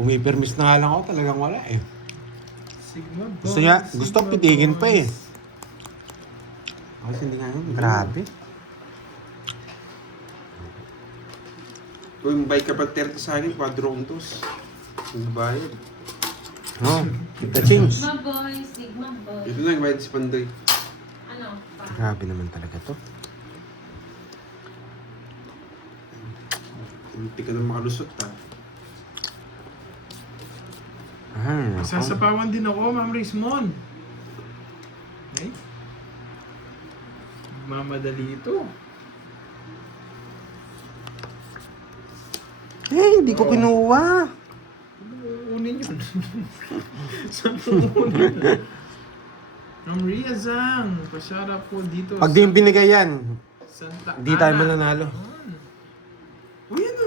Pumipermis na nga lang ako, talagang wala eh. Sigma boys. Gusto niya, gusto Sigma pitigin pa eh. boys. Kasi hindi nga yun, grabe. Kung may ka pa 30 sa akin, 4 rondos. Ang bayad. No, kita change. Sigma boy, Sigma boy. Ito lang, bayad si Pandoy. Ano? Pa? Grabe naman talaga to. Hindi ka na makalusot ha. Sasapawan din ako, Ma'am Rismon. Okay? Mamadali ito. Eh, hindi ko kinuha. Unin yun. Saan mo unin? Ma'am Ria Zhang, pasyara po dito. Pag di yung binigay yan, Santa hindi tayo Ana. mananalo. Ayun. Uy, ano?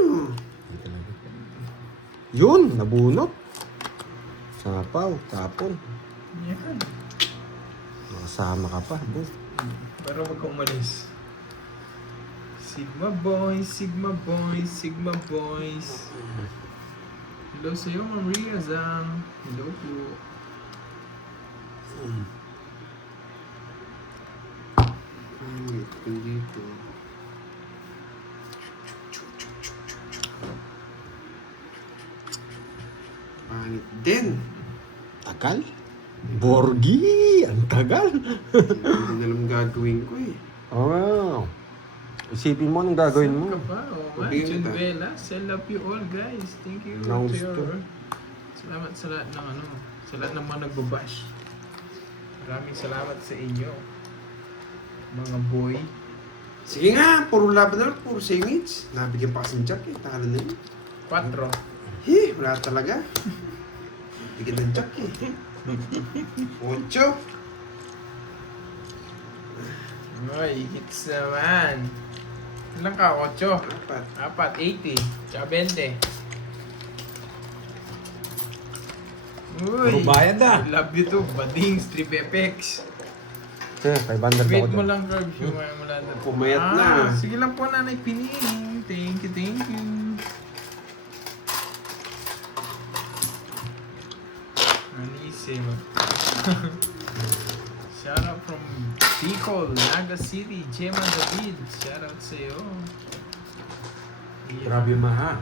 Yun, nabunot. Sapaw, tapon. Yan. Makasama ka pa. Boy. Pero wag ka umalis. Sigma boys, Sigma boys, Sigma boys. Hello sa'yo, Maria Zhang. Hello po. Pangit, dito. Pangit din. Tagal? Borgi! Ang tagal! Hindi na alam gagawin ko eh. Oh. Isipin mo anong gagawin mo. Saan ka pa? Oh, man. Sabihin John kita. Velas. I love you all, guys. Thank you. Nang to gusto. your- Salamat sa lahat ng ano. Sa lahat ng mga nagbabash. Maraming salamat sa inyo. Mga boy. Sige nga, puro laban na lang, puro singits. Nabigyan pa kasing jack eh, talo na yun. 4. Wala talaga. Bigyan ng jack eh. 8. Ay, hits naman. Ilang ka? 8. 4. 80. Tsaka 20. Puro bayad ah. Love you too. Badings, 3 FX. Sige, 500 ako Wait mo doon. lang, Carb. Sumaya mo lang. Pumayat na. Sige lang po, Nanay Pining. Thank you, thank you. Anisimo. Shout out from Bicol, Naga City, Gemma David. Shout out sa'yo. Yeah. Grabe maha.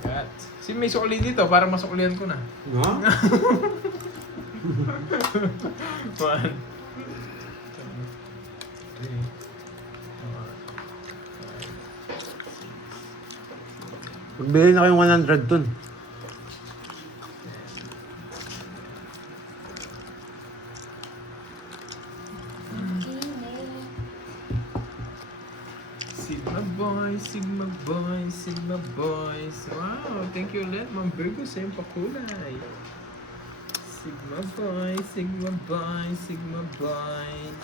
Kat. Si may sukli dito, para masuklihan ko na. No? 1, 2, 3, 4, 5, 6. Magbili na kayong 100 dun. Sigma boys, Sigma boys, Sigma boys. Wow, thank you ulit, Ma'am Virgo, sa iyong pakulay. Sigma boys, Sigma boys, Sigma boys.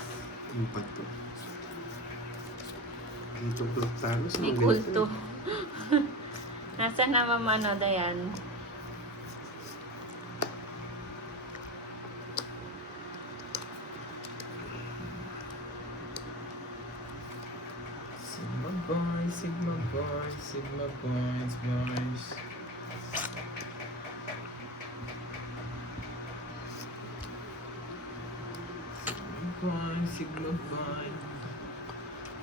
4 to. Dito blok tayo sa May mga kulto. ganito. Nasaan na Mama ano, Dayan? Sigma boys, Sigma boys, Sigma boys, boys. Sigma boy, Sigma boy.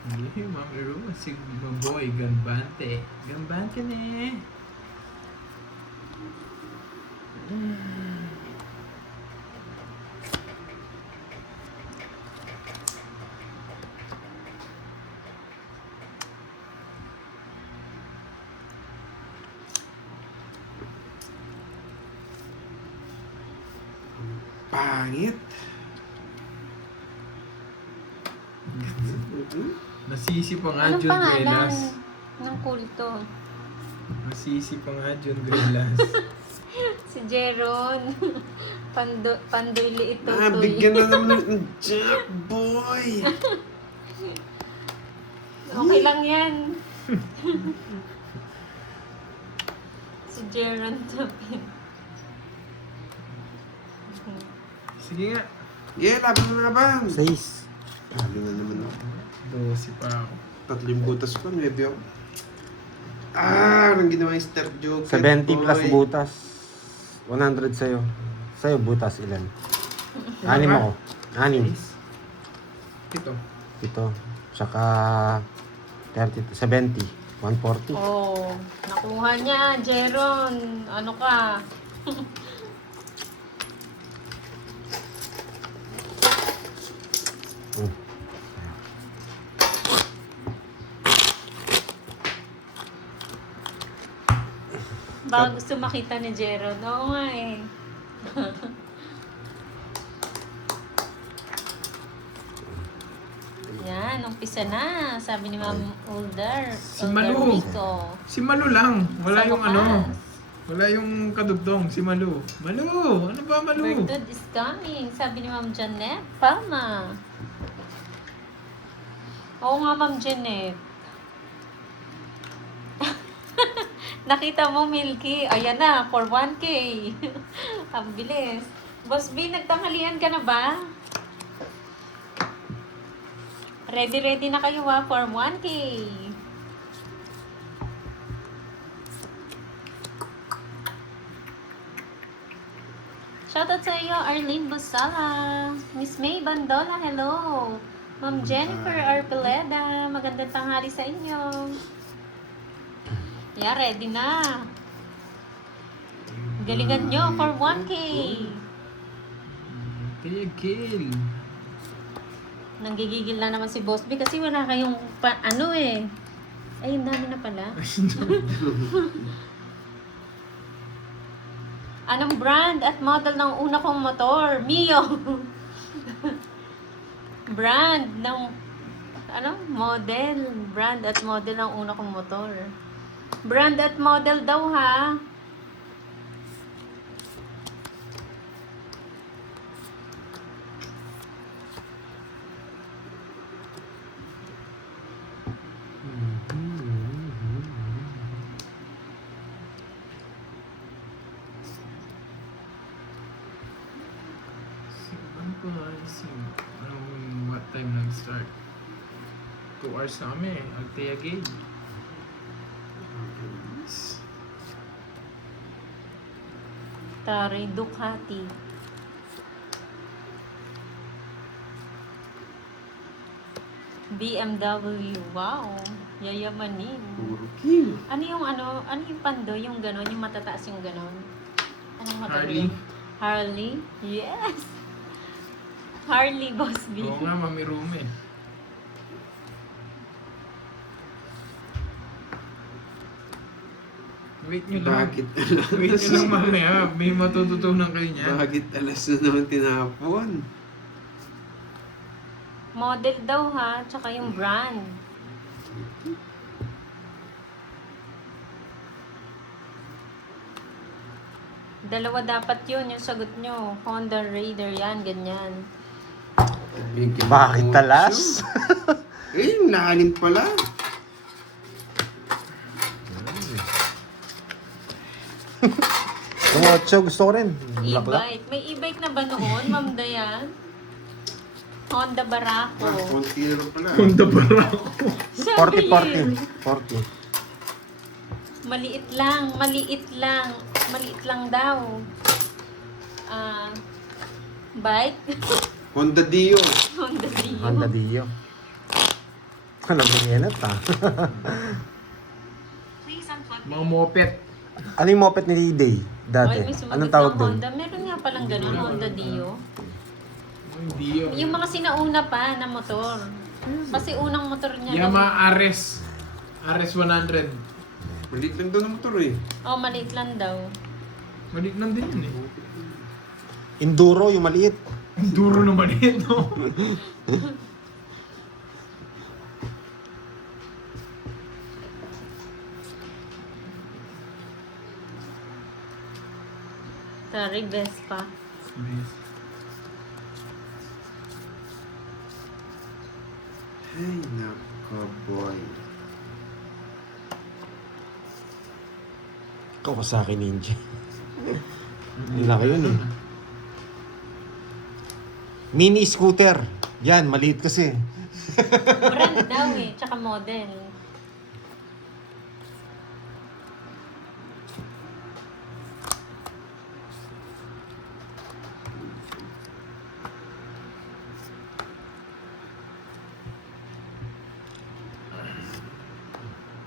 Hindi, Ma'am Ero, Sigma boy, gambante. Gambante na eh. Pangit. Nasisi pa nga Anong John pangalan Grelas. ng kulto? Nasisi pa nga John Grelas. Si Jeron. Pandoy liit Bigyan na naman ng jack, boy. Okay lang yan. Si Jeron Tapin. Sige nga. Yeah, laban na laban. 6. Talo na naman ako. 12 pa ako. 3 butas ko, 9 ako. Anong ginawa yung star joke? 70 plus butas. 100 sa'yo. Sa'yo, butas ilan? 6 ako. 6. Ito. Ito. Tsaka 30, 70. 140. Oh, nakuha niya, Jeron. Ano ka? Baka gusto makita ni Jeron. Oo nga eh. Yan, umpisa na. Sabi ni Ma'am Ulder. Si Malu. Rico. Si Malu lang. Wala Sa yung wakas. ano. Wala yung kadugtong. Si Malu. Malu! Ano ba Malu? Bertud is coming. Sabi ni Ma'am Janet Palma. Oo nga, Ma'am Janet. Nakita mo, Milky. Ayan na, for 1K. Ang bilis. Boss B, nagtanghalian ka na ba? Ready na kayo for 1K. Shoutout sa iyo, Arlene Busala. Miss May Bandola, hello. Ma'am Jennifer Arpeleda, magandang tanghali sa inyo. Yeah, ready na. Galingan nyo for 1K. Kaya kill. Nanggigigil na naman si Boss B kasi wala kayong ano eh. Ay, ang dami na pala. Anong brand at model ng una kong motor? Mio. Brand ng model. Brand at model ng una kong motor. Brand at model daw ha. What time nag-start? 2 hours na kami. Altea Gate. Tari Ducati. BMW. Wow. Yayamanin. Puro kill. Ano yung pando? Yung ganon? Yung matataas yung ganon? Anong motor Harley. yun? Harley? Yes! Harley, Boss B. Oo nga, Mami Rume. Wait nyo lang. Bakit Wait nyo lang mamaya. May matututunan kayo niya. Bakit alas na naman tinapon? Model daw ha, tsaka yung brand. Dalawa dapat yun, yung sagot nyo. Honda Raider yan, ganyan. Bakit talas? Eh, nakalim pala. Yung 8 gusto ko rin. Black. E-bike. May e-bike na ba noon, Ma'am Dayan? Honda Barako. Konti na rin pala. Punta para ako. 40. 40. Maliit lang, maliit lang. Maliit lang daw. Bike? Honda Dio. Honda Dio. Honda Dio. Ano ba yan ito? Mga moped. Ano yung moped ni Day dati? Ay, may sumagot Anong tawag ng doon? Honda. Meron nga palang ganun, Honda Dio. Hindi yun. Yung mga sinauna pa na motor. Kasi unang motor niya. Yamaha RS. RS 100. Malit lang daw ng motor eh. Oh, maliit lang daw. Maliit lang din yun eh. Enduro, yung maliit. Ang duro naman yun, no? Sorry, Vespa. Ay, nako boy. Kawasaki Ninja. Ang laki yun eh. Mini scooter. Yan, maliit kasi. Brand daw eh, tsaka model.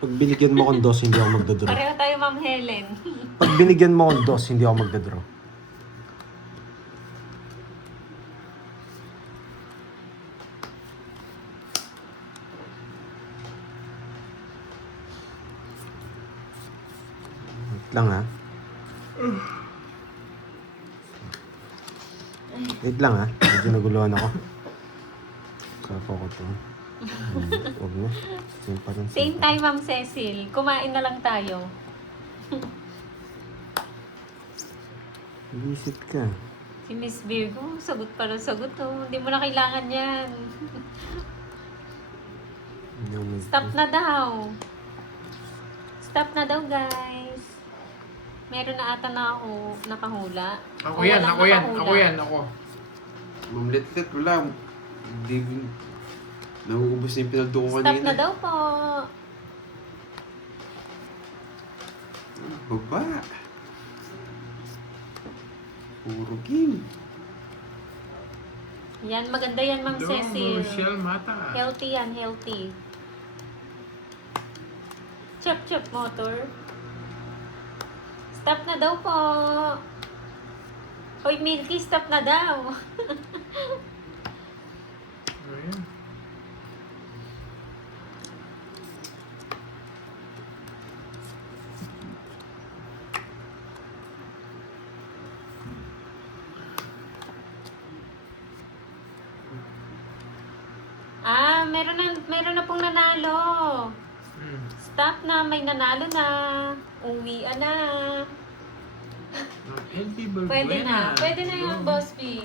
Pag binigyan mo akong dos, hindi ako magdodraw. Pareho tayo, Ma'am Helen. Pag binigyan mo akong dos, hindi ako magdodraw. Wait lang ha. Wait lang ha. Medyo naguluhan ako. Kapo ko to. Huwag na. Same pa rin. Same time, Ma'am Cecil. Kumain na lang tayo. Visit ka. Si Miss Virgo, sagot pa rin sagot. Oh. Hindi mo na kailangan yan. Hindi ako Stop na daw. Stop na daw, guys. Meron na ata na ako nakahula. Ako O yan, walang ako yan, nakahula? ako yan, ako. Ma'am Letlet, wala. Hindi, nauubos na yung pinagdo ko Stop kanina. na daw po. Baba. Puro game. Yan, maganda yan, Ma'am Hello, Cecil. Rochelle Mata. Healthy yan, healthy. Chop chop motor. Stop na daw po. Hoy, Milky, stop na daw. Ayan. Meron na pong nanalo. Stop na, may nanalo na. Uwian na. LP Pwede na. Balbuena. Pwede na yun, Boss B.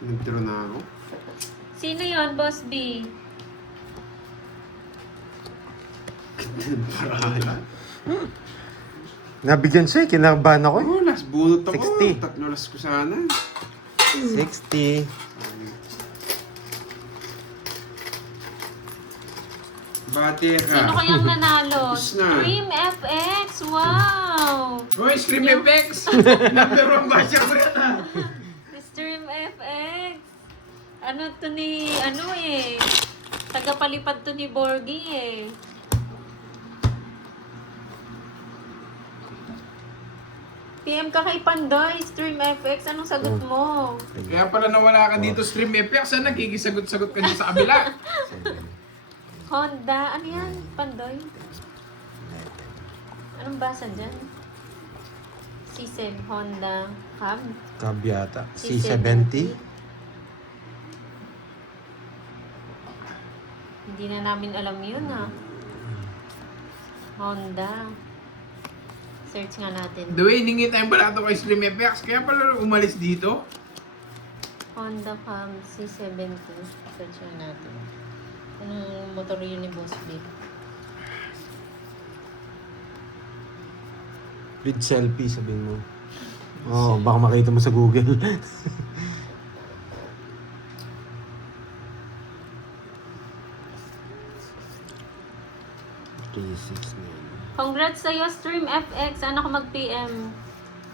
Pinagtiro na ako. Sino yun, Boss B? Parala. Nabigyan siya, kinabahan ako eh. Oh, last bunot ako. 60. 3 las ko sana. 60. Bate ka. Sino kayang nanalo? Tapos na. Stream FX! Wow! Uy, Stream FX! Number 1 ba siya ko yan ah? Stream FX! Ano to ni, ano eh, tagapalipad to ni Borgie eh. PM ka kay Pandoy, Stream FX, anong sagot mo? Kaya pala nawala ka dito, Stream FX. Saan nagigisagot-sagot ka dito sa kabila? Honda, ano yan, Pandoy? Anong basa dyan? C7 Honda Cab. Kabyata. C70. Hindi na namin alam yun ha. Honda. Search nga natin. The way, ningin tayong balato kay Stream FX. Kaya pala umalis dito. Honda Cam C70. Search nga natin. Anong motor yun ni Boss B? With selfie, sabihin mo. Oo, baka makita mo sa Google. 369. Congrats sa'yo, Stream FX. Ano ko mag-PM?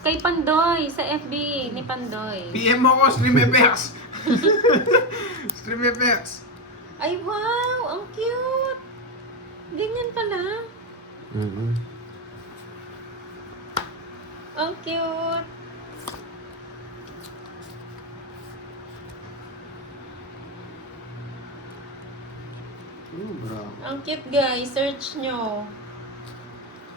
Kay Pandoy, sa FB ni Pandoy. PM mo ko, Stream FX. Stream FX. Ay, wow! Ang cute! Ganyan pala. Mm-hmm. Ang cute! Bravo. Ang cute, guys. Search nyo.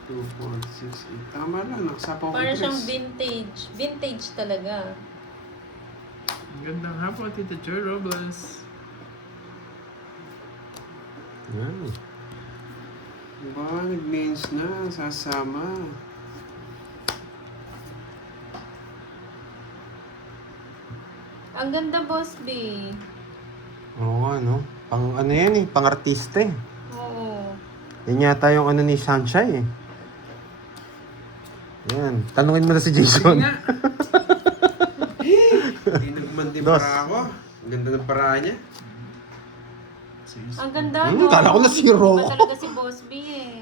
2, 4, 6, 8. Tama lang, nakasapaw ko Para dress. siyang vintage. Vintage talaga. Gandang hapon, Tita Joy Robles. Yan. Diba, nag-mains na, sasama. Ang ganda, Boss B. Oo nga, no? Pang ano yan eh, pang artista eh. Oo. Yan yata yung ano ni Sunshine eh. Yan. Tanungin mo na si Jason. Sige nga. Hindi nagmandi para ako. Ang ganda ng para niya. Ang ganda, Kala ko na zero. Iba talaga si Boss B eh.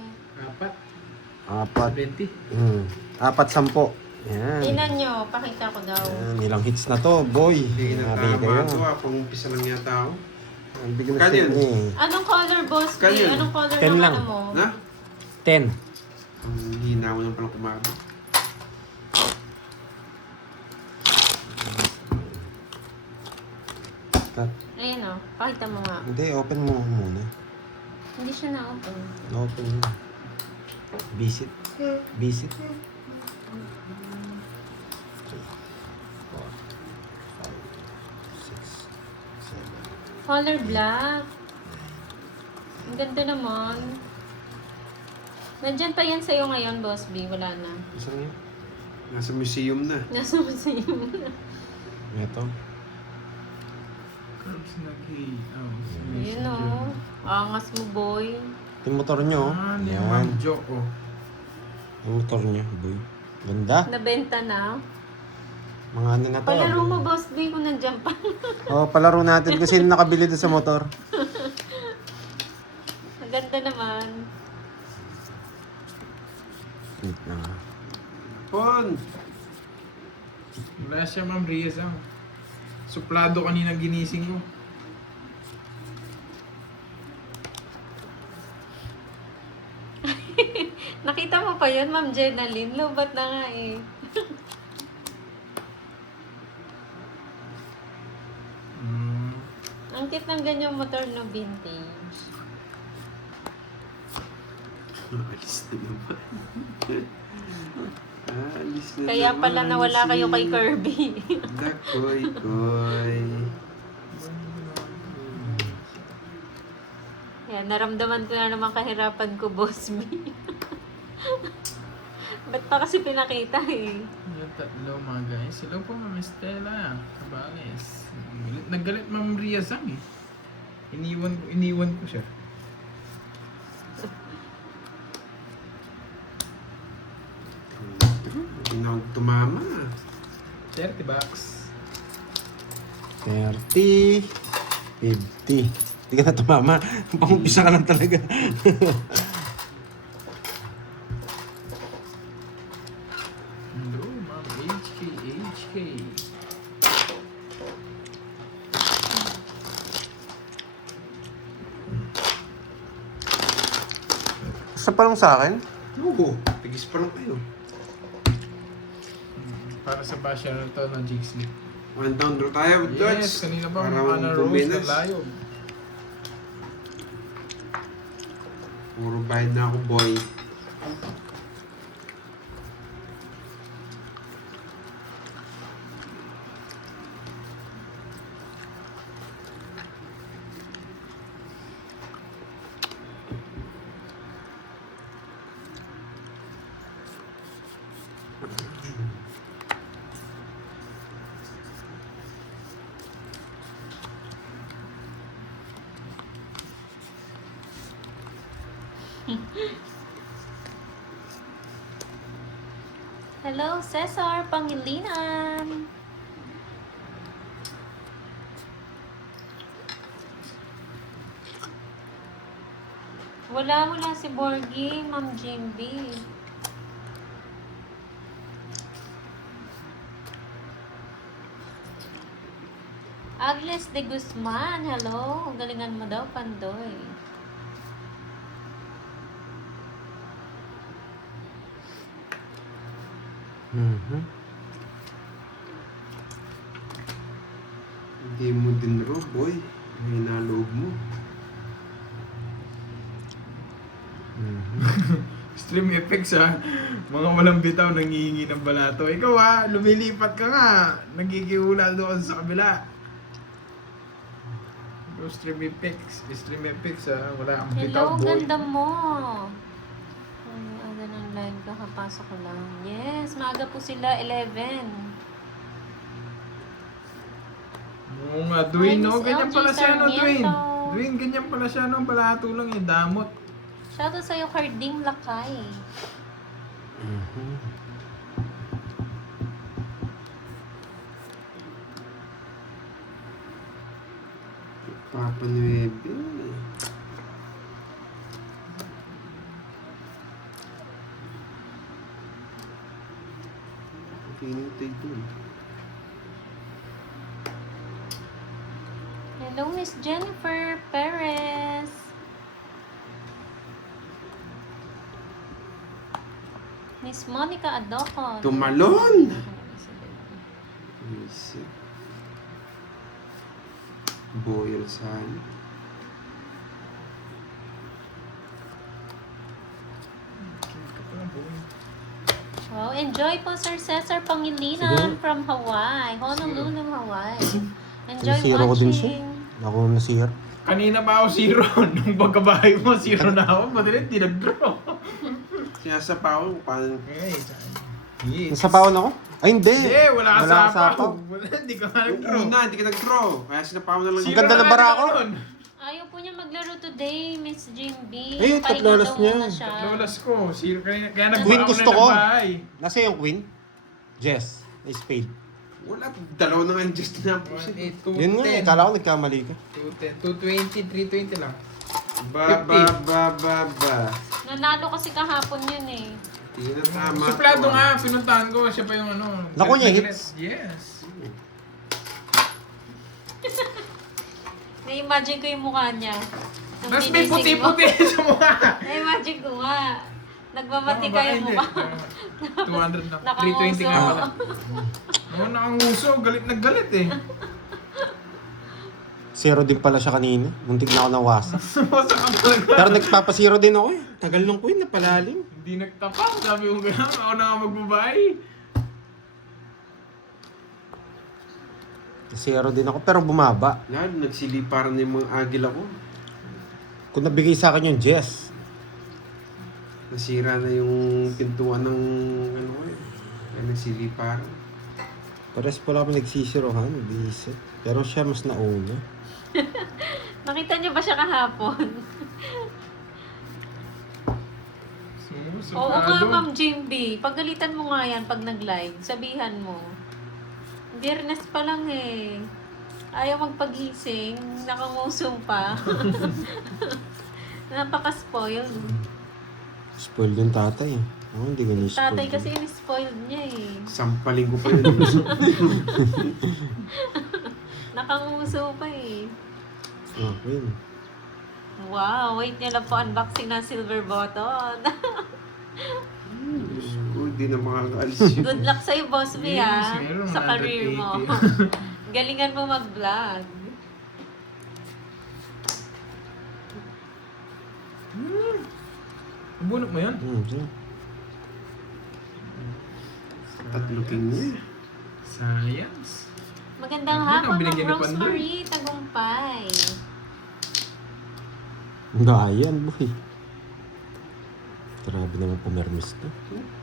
4, 4. 20. 4-10. Yan. Tingnan nyo, pakita ko daw. Yan. Ilang hits na to, boy. Hindi na Grabe tama kayo. ito ah. Pang-umpisa lang yata ako. Hindi ko na Kano yun? Anong color, Boss B? Kanyan. Anong color 10 ng lang. ano mo? Na? 10. Ang hina mo naman palang kumabi. Ayan o, pakita mo nga. Hindi, open mo muna. Hindi siya na-open. Open mo. Visit. Visit. 3, 4, 5, 6, 7. Color black. Ang ganda naman. Nandyan pa yan sa'yo ngayon, Boss B. Wala na. Isa niya? Nasa museum na. Nasa museum na. Ito. Curbs nag-hey. Yun o. Angas mo, boy. Yung motor nyo. Ah, hindi Yan. Ma'am Jo, oh. Yung motor nyo, boy. Ganda. Nabenta na. Mga ano na to. Palaro mo, Boss B, kung nandyan pa. Oo, palaro natin kasi sino nakabili doon sa motor. Ang ganda naman. Wait na nga. Pon! Wala siya, Ma'am Riaz, ah. Suplado kanina ginising ko. Nakita mo pa yun, Ma'am Jenaline. Lobat na nga eh. Ang cute ng ganyang motor no vintage. Alis na naman. Alis na Kaya pala naman nawala si kayo kay Kirby. Dakoy-koy. Yan, naramdaman ko na naman kahirapan ko, Boss B. Ba't pa kasi pinakita eh? Yung tatlo mga guys. Hello po, Ma'am Estela Cabales. Naggalit Ma'am Riaz ang eh. Iniwan ko siya. Tinawag tumama. 30 bucks. 30, 50. Hindi ka na tumama. Pangumpisa ka lang talaga. Hello, Ma'am HK. Sa pa lang sa akin? Oo, tigis pa lang kayo. Para sa basya na to ng Jigsy. One down draw tayo, Dodge. Yes, kanina pa Para mga Rose buminas. na layo. Puro bayad na ako, boy. Hello, Cesar Pangilinan. Wala si Borgie, Ma'am Jimby. Agnes de Guzman, hello. Galingan mo daw, Pandoy. Mhm. Hindi mo din raw, boy. May naloob mo. Stream effects ha. Mga walang bitaw nangihingi ng balato. Ikaw ha, lumilipat ka nga. Nagigihula doon sa kabila. Yung stream effects ha. Wala kang bitaw, Hello, boy. ganda mo. Ay, aga ng live ka, kapasok ko lang. Yes, maaga po sila, 11. Oo nga, Dwayne, Hi, no? Miss Ganyan LG pala siya, no, Dwayne? Sarmiento. Dwayne, ganyan pala siya, no? Balato lang eh, damot. Shoutout sa'yo, Carding Lakay. Mhm. Papa Nueve. Pinintay dun. Hello, Miss Jennifer Perez. Miss Monica Adocon. Tumalon! Isip. Boyle San. Wow, enjoy po Sir Cesar Pangilinan Sige. from Hawaii. Honolulu, Hawaii. Enjoy Nasira ko din siya. watching. Ako nasira. Kanina pa ako zero. Nung pagkabahay mo, zero na ako. Madalit, di nag-draw. Sinasapaw ko paano. Ay, yes. Nasapawan ako? Ay, hindi. Hindi, wala ka Wala sa ka sapaw. Wala, hindi ka nga Yung nag-draw. una, hindi ka nag-draw. Kaya sinapaw na lang. Ang ganda ng bara ko. Ayaw po niya maglaro today, Miss Jimby. Ayun, Pahinga tatlolas daw niya. muna siya. Lolas ko. Zero, kaya Queen nagbaon gusto na ko. ng bahay. Nasa yung queen? Jess. May spade. Wala, dalawa na nga yung just na po siya. 1, 8, 2, Yun nga eh. Kala ko nagkamali ka. 210, 220, 320 lang. Ba. Nanalo kasi kahapon yun eh. Hindi na tama. Suplado nga, pinuntahan ko. Siya pa yung ano. Naku niya, galit na hits. galit. Yes. Na-imagine ko yung mukha niya. Nung Tapos may ginising mo. puti-puti sa mukha. Na-imagine ko nga. Nagmamati Tama ba? kayo Hindi. mukha. 200 na. Nakanguso. 320 nga pala. Oo, nakanguso. Galit na galit eh. Zero din pala siya kanina. Muntik na ako nawasa. Sumasa ka talaga. Pero nagpapasiro din ako eh. Tagal ng queen na palalim. Hindi nagtapak. Sabi ko gano'n. Ako na nga magbabay. Zero din ako pero bumaba. Lalo, nagsiliparan na yung mga agila ko. Kung nabigay sa akin yung Jess. Nasira na yung pintuan ng ano ko eh. Kaya nagsiliparan. Pares pala kami nagsisirohan. Bisit. Pero siya mas nauna. Nakita niyo ba siya kahapon? Oo nga, Ma'am Jimby. Pagalitan mo nga yan pag nag-live. Sabihan mo. Dearness pa lang eh. Ayaw magpagising. Nakangusong pa. Napaka-spoiled. Spoiled yung tatay eh. Ako hindi ko ni-spoiled. Tatay kasi in-spoiled niya eh. Sampaling ko pa yun. Nakanguso pa eh. Ah, queen. Wow, wait niyo lang po unboxing ng silver button. Diyos ko, hindi na makakaalis yun. Good luck sa'yo, Boss B, Yes, ah. meron, Sa career mo. 180. Galingan mo mag-vlog. Bunot mo yun? Siya. Tatlo king niya. Science. Magandang Yun ang hapon, binigyan ni Ma'am Rosemary Tagumpay. Ayan, boy. Grabe naman pumermis to.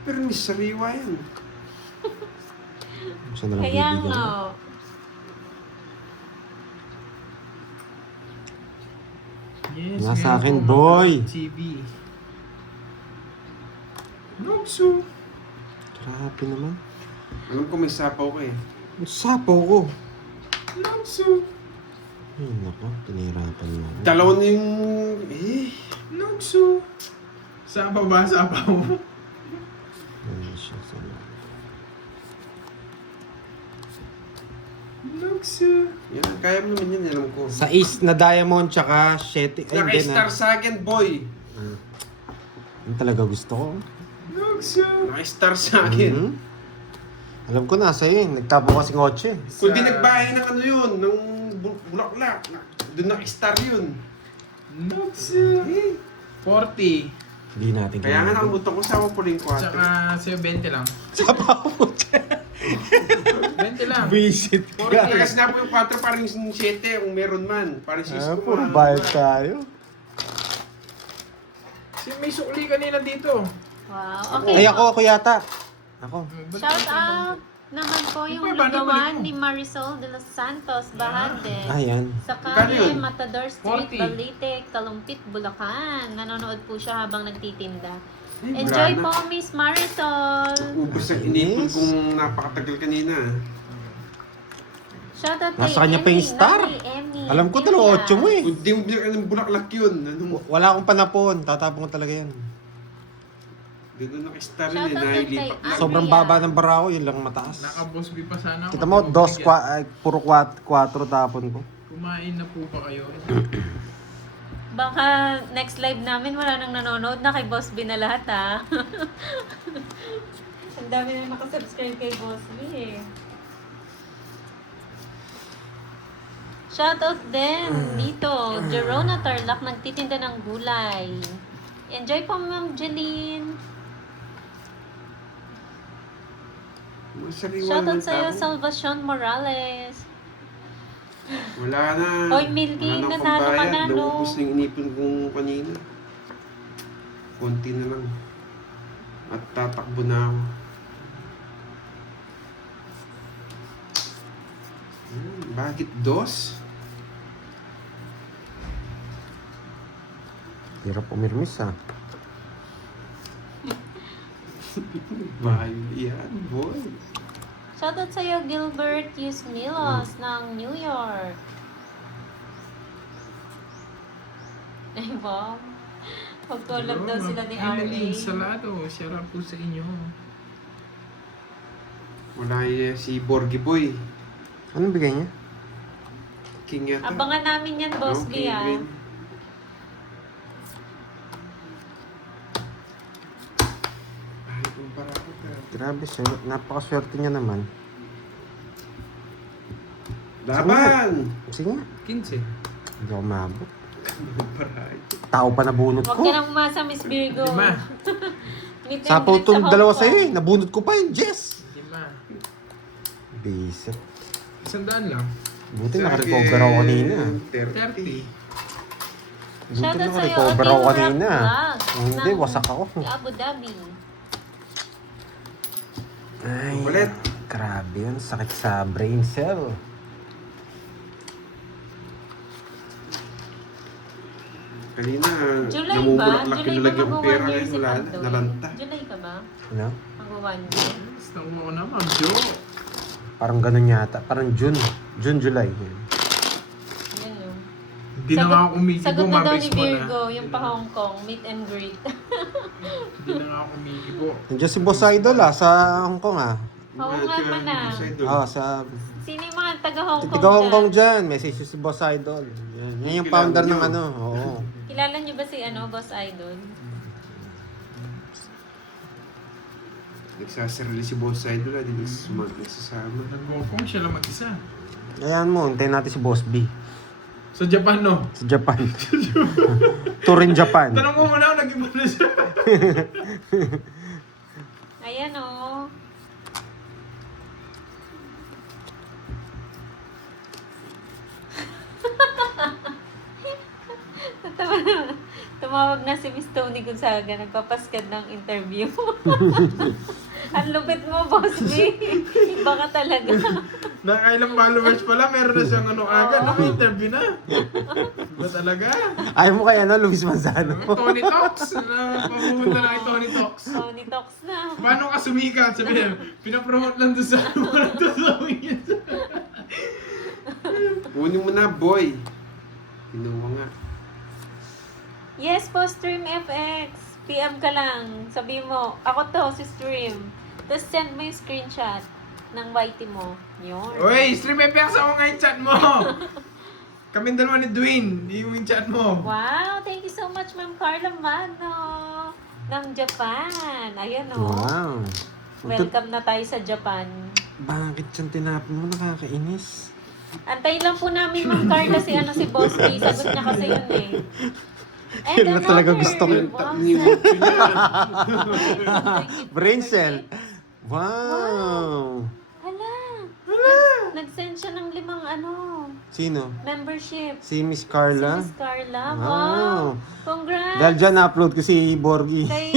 Pero may sariwa yan. Siya na lang Kaya bibigyan nga. ko. Yes, Nga sa meron akin, po, boy. mga TV. Nokso. Grabe naman. Alam ko may sapaw ko eh. Ang sapaw ko. Nokso. Ay, nako. Pinahirapan mo. ako. Dalawa na yung... Nokso. Sapaw ba? Sapaw? Ay, siya sa Nokso. Yan, kaya mo naman yan, alam ko. Sa East na diamond, tsaka 7. Ay, hindi Naka-star na. sa akin, boy. Yan talaga gusto ko. Nokso. Naka-star sa akin. Mhm. Alam ko nasa iyo. Nagtapo kasing 8 eh. Kung di nagbahay ng ano yun, ng bulaklak, doon naka-star yun. Nokso. 40. Hindi natin Kaya nga kailangan. nakabuto ko sa po rin 4. Tsaka sa'yo 20 lang. Sapaw mo. 20 lang. Visit Kaya kasi na po yung 4 parang 7 kung meron man. Parang 6 Ah, ko puro bayad tayo. May sukli kanina dito. Wow. Okay. Ay, ako yata. Ako. Shout out naman po yung Uy, paano lugawan balik mo? ni Marisol de los Santos, Bahante. Ayan. Sa Magkano Calle yun? Matador Street, 40. Balite, Kalumpit, Bulacan. Nanonood po siya habang nagtitinda. Ay, Enjoy wala po, na. Miss Marisol. Ubus ang inipon Yes. kung napakatagal kanina. Shout out Nasa kay kanya pa yung Emmy, star. Nanay Emmy. Alam ko Julia. dalawa 8 mo eh. Kung di mo binigyan ng bulaklak yun, anong... Wala akong panapon. Tatapon ko talaga yan. Doon naka-star Shout yun eh, out nailipat kay na. Sobrang Andrea. baba ng barako. Yun lang mataas. Naka-boss B pa sana ako. Kita mo, Hindi mo binigyan. puro 4 tapon ko. Kumain na po ba kayo? Baka next live namin wala nang nanonood na kay Boss B na lahat ha. Ang dami na nakasubscribe kay Boss B eh. Shoutout din dito. Jerona Tarlac nagtitinda ng gulay. Enjoy po Ma'am Jeline. Masariwa Shoutout ng sa'yo tao. Salvacion Morales. Wala na. Hoy, Milky, Wala nang nanalo ka pambayad. na, no? Naubos na yung inipon kong kanina. Konti na lang. At tatakbo na ako. Bakit dos? Hirap umirmis ah. Bahay yan, boy. Shoutout sa'yo Gilbert Yusmilos ng New York. Ay, wow. Pag-collab daw sila ni RA. Salado, share po sa inyo. Wala si Borgie Boy. Anong bigay niya? King yata. Abangan namin yan, Boss No, B, King ah. Green. Ay, kumpara ko ka. Grabe, sir. Napakaswerte niya naman. Laban! Sige nga. 15. Hindi ako maabot. Kumpara. Tao pa nabunot Huwag ko. ka nang umasa, Miss Virgo. 5. Meet and Sapaw greet tong sa dalawa Hong sa'yo eh. Kong. Nabunot ko pa yun, Jess. 5. Bisit. 100 lang. Buti naka-recover ako kanina. 30. Buti Shoutout sa'yo, naka-recover ako Ate kanina. Rock Vlog Hindi, ng wasak ako. Abu Dhabi. Ay, Ulit. grabe yun. Sakit sa brain cell. Kanina, July ba? namumulaklak July yung ba lagyan kong mag-1 pera year ngayon. si Wala na, Pandoy? nalanta. July ka ba? Ano? Mag-1 year? Basta mo na, Ma'am Jo. Parang ganun yata. Parang June. June, July. Yun. Yan yun. Hindi na nga ako umikibo, Sagot na daw Ma'am ni Expo na. Virgo, yung pa Hong Kong, meet and greet. Hindi na nga ako umikibo. Nandiyan si Boss Idol sa Hong Kong ah. Oo nga man ah. Sa Sino yung mga taga Hong Kong Tiga Hong Kong dyan? dyan. Message si Boss Idol. Yan yung Kilala founder nyo. ng ano. Oo. Kilala niyo ba si Boss Idol? Nagsasarili si Boss Idol, di ba nagsasama. Nag-Hong Kong siya lang mag-isa. Ayan mo, hintayin natin si Boss B. Sa Japan, no? Sa Japan. Turin Japan. Tanong mo muna ako, nag-iba na siya. Ayan o. Tumawag na si Miss Tony Gonzaga, nagpapaskad ng interview. Ang lupit mo, Boss B. Iba ka talaga. Nakailang followers pala, meron na siyang agad. May interview na. Ba talaga? Ayaw mo kaya Luis Manzano. Tony Talks. Papupunta lang kay Tony Talks. Tony Talks na. Paano ka sumikat? Sabihin, pinapromote lang doon sa walang tutawin yan. Kunin mo na, boy. Kinuha nga. Yes po, Stream FX. PM ka lang. Sabi mo, ako to, si Stream. Tapos send mo yung screenshot ng YT mo. Yun. Uy, stream FX ako nga yung chat mo. Kaming dalawa ni Dwayne, yung chat mo. Wow, thank you so much, Ma'am Carla Magno. Ng Japan. Ayan o. Wow. Welcome na tayo sa Japan. Bakit siyang tinapin mo? Nakakainis. Antayin lang po namin, Ma'am Carla, si Boss B. Sagot niya kasi yun eh. And Yun na talaga another. gusto ko. Wow. Brain cell. Wow. Hala. Nag-send siya ng 5 Sino? membership. Si Miss Si Carla? Miss Carla. Wow. Wow. Congrats. Dahil dyan na-upload ko si Borgie. Kay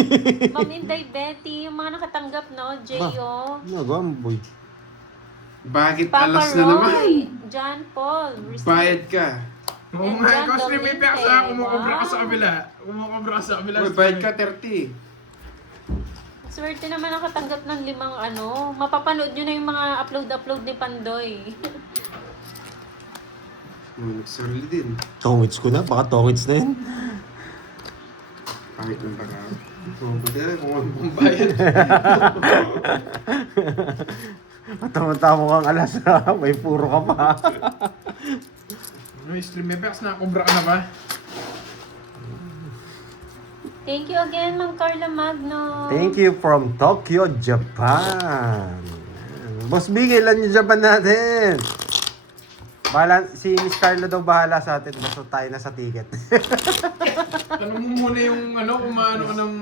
Ma'am Inday Betty, yung mga nakatanggap, no? J.O. Nagawa mo, boy. Bakit Papa alas na naman? Roy. John Paul. Receive. Bayad ka. Oo And nga, John ikaw stream Dominte. FX ha, kumukubra ka sa Wow. kabila. Kumukubra ka sa kabila. Uy, bayad ka 30. Swerte naman nakatanggap ng 5 Mapapanood nyo na yung mga upload ni Pandoy. Nagsarili din. Tongits ko na. Baka tongits na yun. Pangit ng baka. Buti na kung ano kung bayad. Matama-tama kang alas na. May puro ka pa. Ano yung stream effects na? Kubra ka na ba? Thank you again, Ma'am Carla Magno. Thank you from Tokyo, Japan. Boss B, kailan yung Japan natin? Bahala, si Miss Carla daw bahala sa atin. Basta tayo na sa ticket. Tanong mo muna yung ano, kung maano ka ng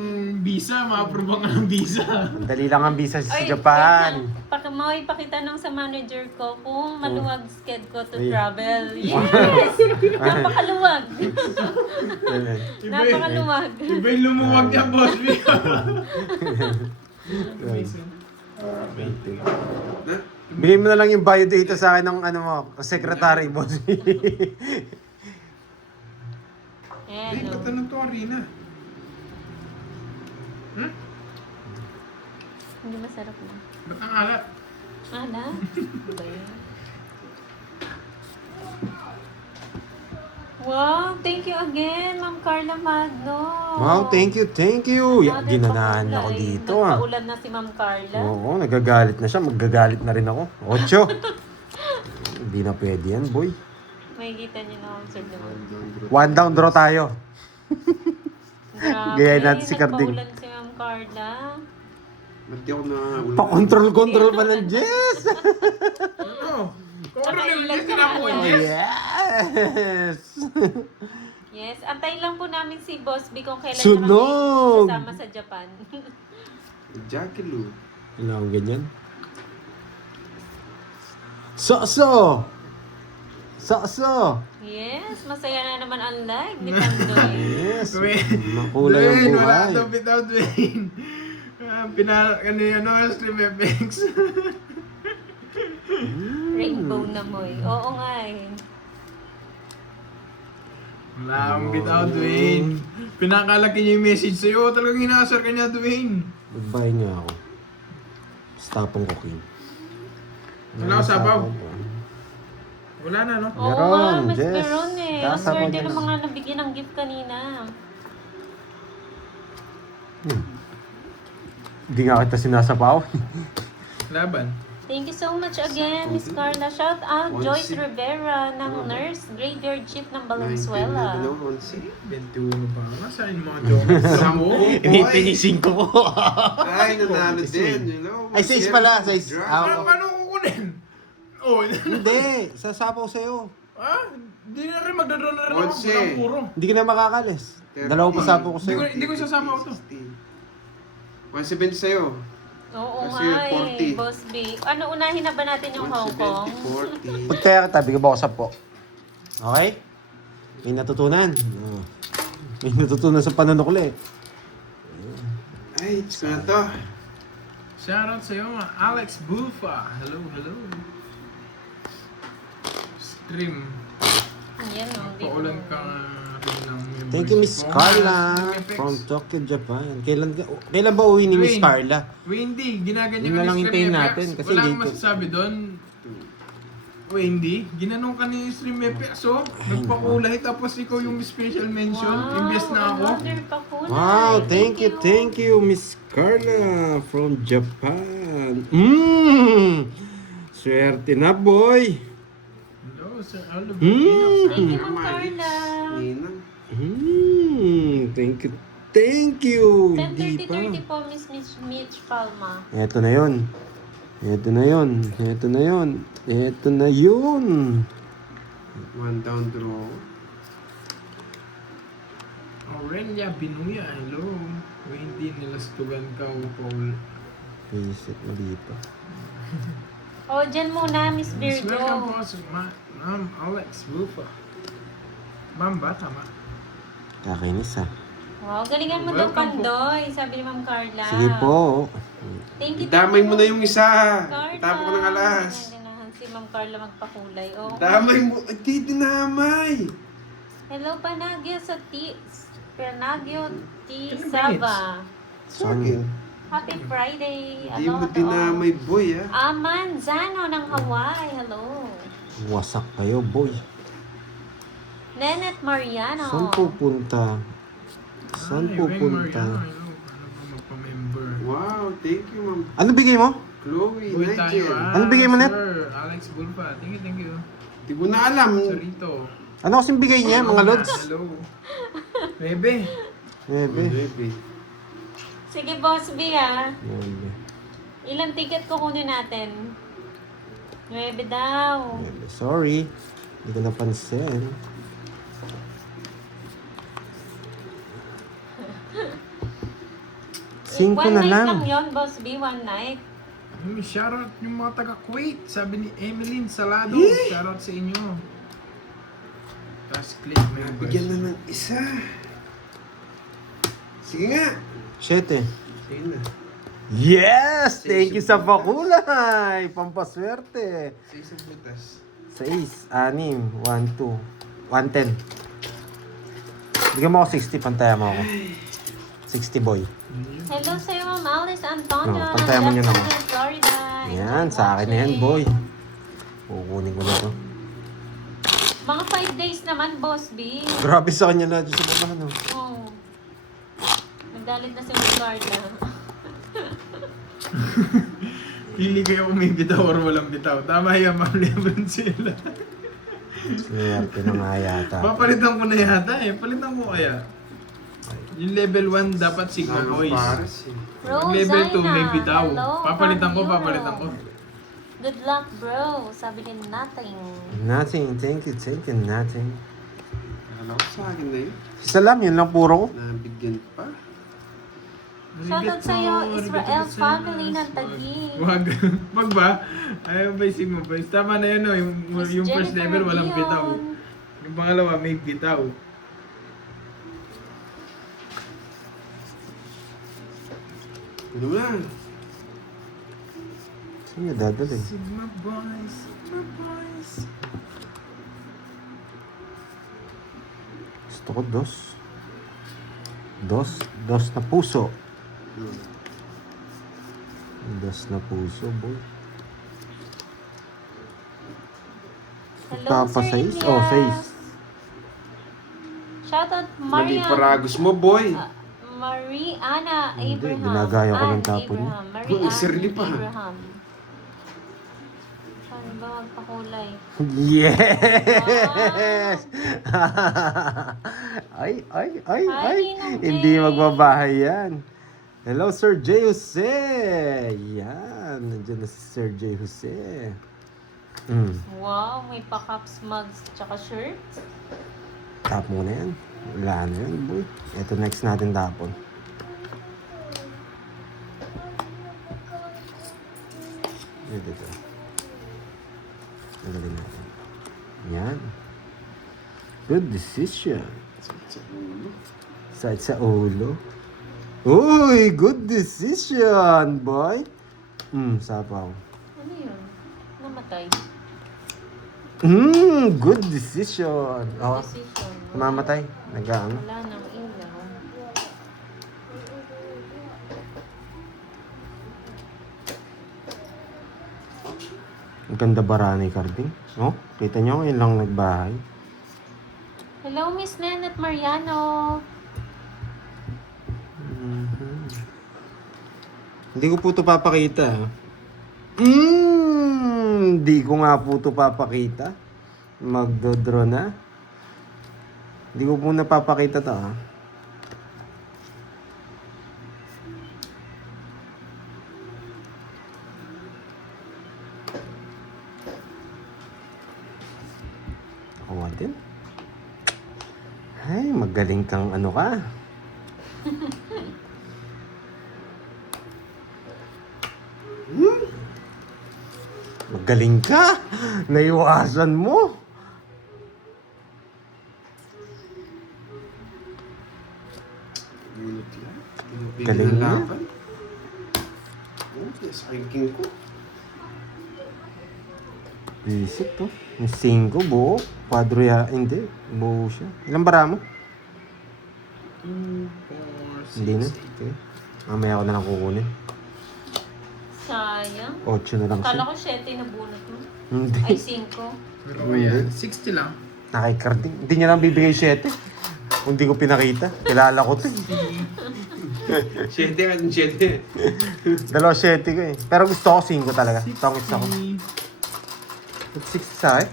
visa, ma-approve ka ng visa. Dali lang ang visa sa Ay, Japan. wait lang. May pakitanong sa manager ko kung maluwag sked ko to Ay. travel. Yes! Napakaluwag. Napakaluwag. Iba yung lumuwag niya, boss. Bigay mo na lang yung biodata sa akin ng ano mo, secretary, boss. Ayan, Hey, no. ba't ano to, Arena? Hmm? Hindi masarap na. Ba't ang alat? Ala? Ba yun? Wow, thank you again, Ma'am Carla Magno. Wow, thank you, thank you. Mother Ginanahan pakulay. ako dito ah. Nagpaulan na si Ma'am Carla. Oo, nagagalit na siya. Magagalit na rin ako. 8. Hindi na pwede yan, boy. Makikita niyo na ang sir naman. One down draw tayo. Grabe, Gayahin natin si Carding. nagpaulan si Ma'am Carla. Ba't di ako na ulan? Pa-control pa ng Jess. Ano? Kung ano yung Nakailan ka tinakuha na. niya? Yes. Yes, antayin lang po namin si Boss B kung kailan Sunog! niya kami sasama sa Japan. Jackie Lou. Wala akong ganyan. So! Yes, masaya na naman ang live ni Pandoy. Yes. Dwayne, Makulay ang Dwayne, wala buhay. to bitaw, Dwayne. Ano, stream effects. Rainbow na mo eh. Oo nga eh. Wala akong bitaw, Dwayne. Pinakalaki niya yung message sa'yo. Talagang inaasar ka niya, Dwayne. Goodbye nga ako. Stapong ko, King. Wala ko sabaw. Wala na, no? Oo Meron, nga, mas Jess. meron eh. Ang Kasama swerte dyan. ng mga nabigyan ng gift kanina. Hindi nga kita sinasapaw. Laban. Thank you so much again, Miss Carla. Shout out One Joyce six. Rivera ng Nurse Graveyard Shift ng Valenzuela. 21 pa. Nasaan yung mga joke? Inipinising ko po. Ay, nanalo din. Hello. Ay, 6 pala. 6. Paano kukunin? Oh, Hindi. Sasapaw sa'yo. ah? Di na rin magdadraw na rin ako. Onse. Walang puro. Hindi ka na makakalis. 30. Dalawa pa sapo ko sa'yo. Hindi ko sasama ako to. 170 sa'yo. Oo Kasi nga eh, 40. Boss B. Ano, unahin na ba natin yung Hong Kong? 170, 40. Pag kaya kita, bigyan mo ako 10. Okay? May natutunan. May natutunan sa pananukuli. Ay, gusto na to. Shoutout sa'yo, Alex Bufa. Hello. Stream. Yan o. Paulan ka rin ng Thank you, Miss Carla from Tokyo, Japan. Kailan ba uwi ni Miss Dwayne. Carla? Wendy, ginaganya Yun ka na ni lang Stream hintayin FX. natin, kasi Wala hindi kang ko- masasabi doon. Wendy, ginanong ka ni Stream FX, oh. Nagpakulay, tapos ikaw yung special mention. Imbes na ako. Wonder pa po na. Wow, thank you, Miss Carla from Japan. Swerte na, boy. Hello, Sir Aldo. Thank you, Ma'am Carla. Ninang. Thank you. Hindi pa. 10:30 po, Miss Mitch Palma. Ito na yun. One down draw. Aurelia Binuya, hello. Wendy, nilastugan ka, Paul. Visit na dito. O, dyan muna, Miss Welcome Virgo. po sa Ma'am Alex Bufa. Ma'am ba, tama? Kakainis ha. Wow, galingan mo daw, Welcome po. Pandoy. Sabi ni Ma'am Carla. Sige po. Thank you. Damay mo na yung isa. Carla. Tapo ko ng alas. Ganahan si Ma'am Carla magpakulay. Oh. Damay mo. Ay, di dinamay. Hello, Panagyo sa Panagyo T. Sino ba Saba. Sa akin. Happy Friday. Di mo dinamay, boy, ah. Aman Zano ng Hawaii. Hello. Wasak kayo, boy. Nenet Mariano. Saan pupunta? Saan Ay, Weng pupunta? Mariano, hello. Paano ba magpa-member? Wow, thank you, ma'am. Ano bigay mo? Chloe, Uy, tayo Nigel. ah. Ano bigay mo, Net? Sir Alex Bulpa. Thank you. Di mo na alam. Sarito. Ano kasing bigay niya, mga lods? Hello. Bebe. Bebe. Bebe. Sige, Boss B, ah. Bebe. Ilang ticket kukunin natin? 9 daw. Bebe. Sorry. Hindi ko napansin. Cinco One na night lang. lang yun, Boss B. One night. Shoutout yung mga taga-Kuwait. Sabi ni Emeline Salado. Shoutout sa inyo. Tapos click members. Bigyan na ng isa. Sige nga. 7. Sige na. Yes! Thank you sa pakulay! Pampaswerte. Sa isang butas. 6, 6, 1, 2, 110. Bigyan mo ako 60, pantayan mo ako. 60 boy. Hello sa'yo, Ma'am Alice Antonio. Oh, pantayan mo yun ako. Jacksonville, Florida. Yan, sa akin na yan, boy. Kukunin ko na to. Mga 5 days naman, Boss B. Grabe sa kanya na, Diyos sa baba, no? Oh. Nagdalit na si Florida. Pili kayo kung may bitaw or walang bitaw. Tama yan, Ma'am Lebron sila. Swerte na nga yata. Papalitan ko na yata eh. Palitan ko kaya. Yung level 1 dapat Sigma Ang Boys. pares eh. Pag level 2 may Rosina, bitaw. hello Papalitan ko, from papalitan ko. Europe. Good luck, bro. Sabi ni nothing. Nothing, thank you, nothing. Akala ko sa akin na yun. Salam, yun lang puro ko. Nabigyan pa. Shoutout sa'yo, Israel family ng Taguig. Wag. Wag ba? Ayaw ba yung Sigma Boys? Tama na yun o. Miss Yung first Jennifer level walang Leon. bitaw. Yung pangalawa may bitaw. Ano na? Saan niya dadalhin? Sigma Boys. Sigma Boys. Gusto ko dos. Dos na puso. Dos na puso, boy. Hello, Tapa Sir 6? Elias. Oh, 6. Shoutout Mali Mariam. paragos mo, boy. Mariana Hindi, Abraham. ginagaya ko ng Ann tapo niya. Abraham. Mariana Shirley pa. Abraham. Paano ba magpakulay? Yes! ay. Hi, Ninong Hindi Jay. magbabahay yan. Hello, Sir J. Jose. Yan. Nandiyan na si Sir J. Jose. Wow, may pa-caps, mugs, tsaka shirt. Tap muna yan. Wala na yan, boy. Ito next natin tapon. Ito. Nagalin natin. Yan. Good decision. Side sa ulo. Uy, good decision, boy. Sapaw. Ano yun? Namatay. Good decision. Oh, Decision. mamatay. Nag-ano. Wala nang ilaw. Ang ganda barani carding. Oh, kita nyo, ngayon lang nagbahay. Hello, Miss Nenet Mariano. Hindi ko po ito papakita. Hindi ko nga po ito papakita. Magdodraw na. Hindi ko po napapakita to. Ako din. Ay, magaling kang ano ka. Magaling ka! Naiwasan mo! Unit lang. Pinupigil Galing ng niya. laban. Oh, sa ranking ko. Isip to. Yung 5, buo. Quadro ya. Hindi. Buo siya. Ilang bara mo? 2, 4, 6, Hindi na. Okay. Mamaya ko na lang kukunin. Sayang. 8 na lang siya. Akala ko 7 na bunot mo. Hindi. Ay, 5. Pero kaya, 60 lang. Nakikarding. Hindi niya lang bibigay 7. Kung hindi ko pinakita. Kilala ko to. 7 ka din, 7. Dalawa 7 ko eh. Pero gusto ko 5 talaga. Tangis ako. 6 sa eh.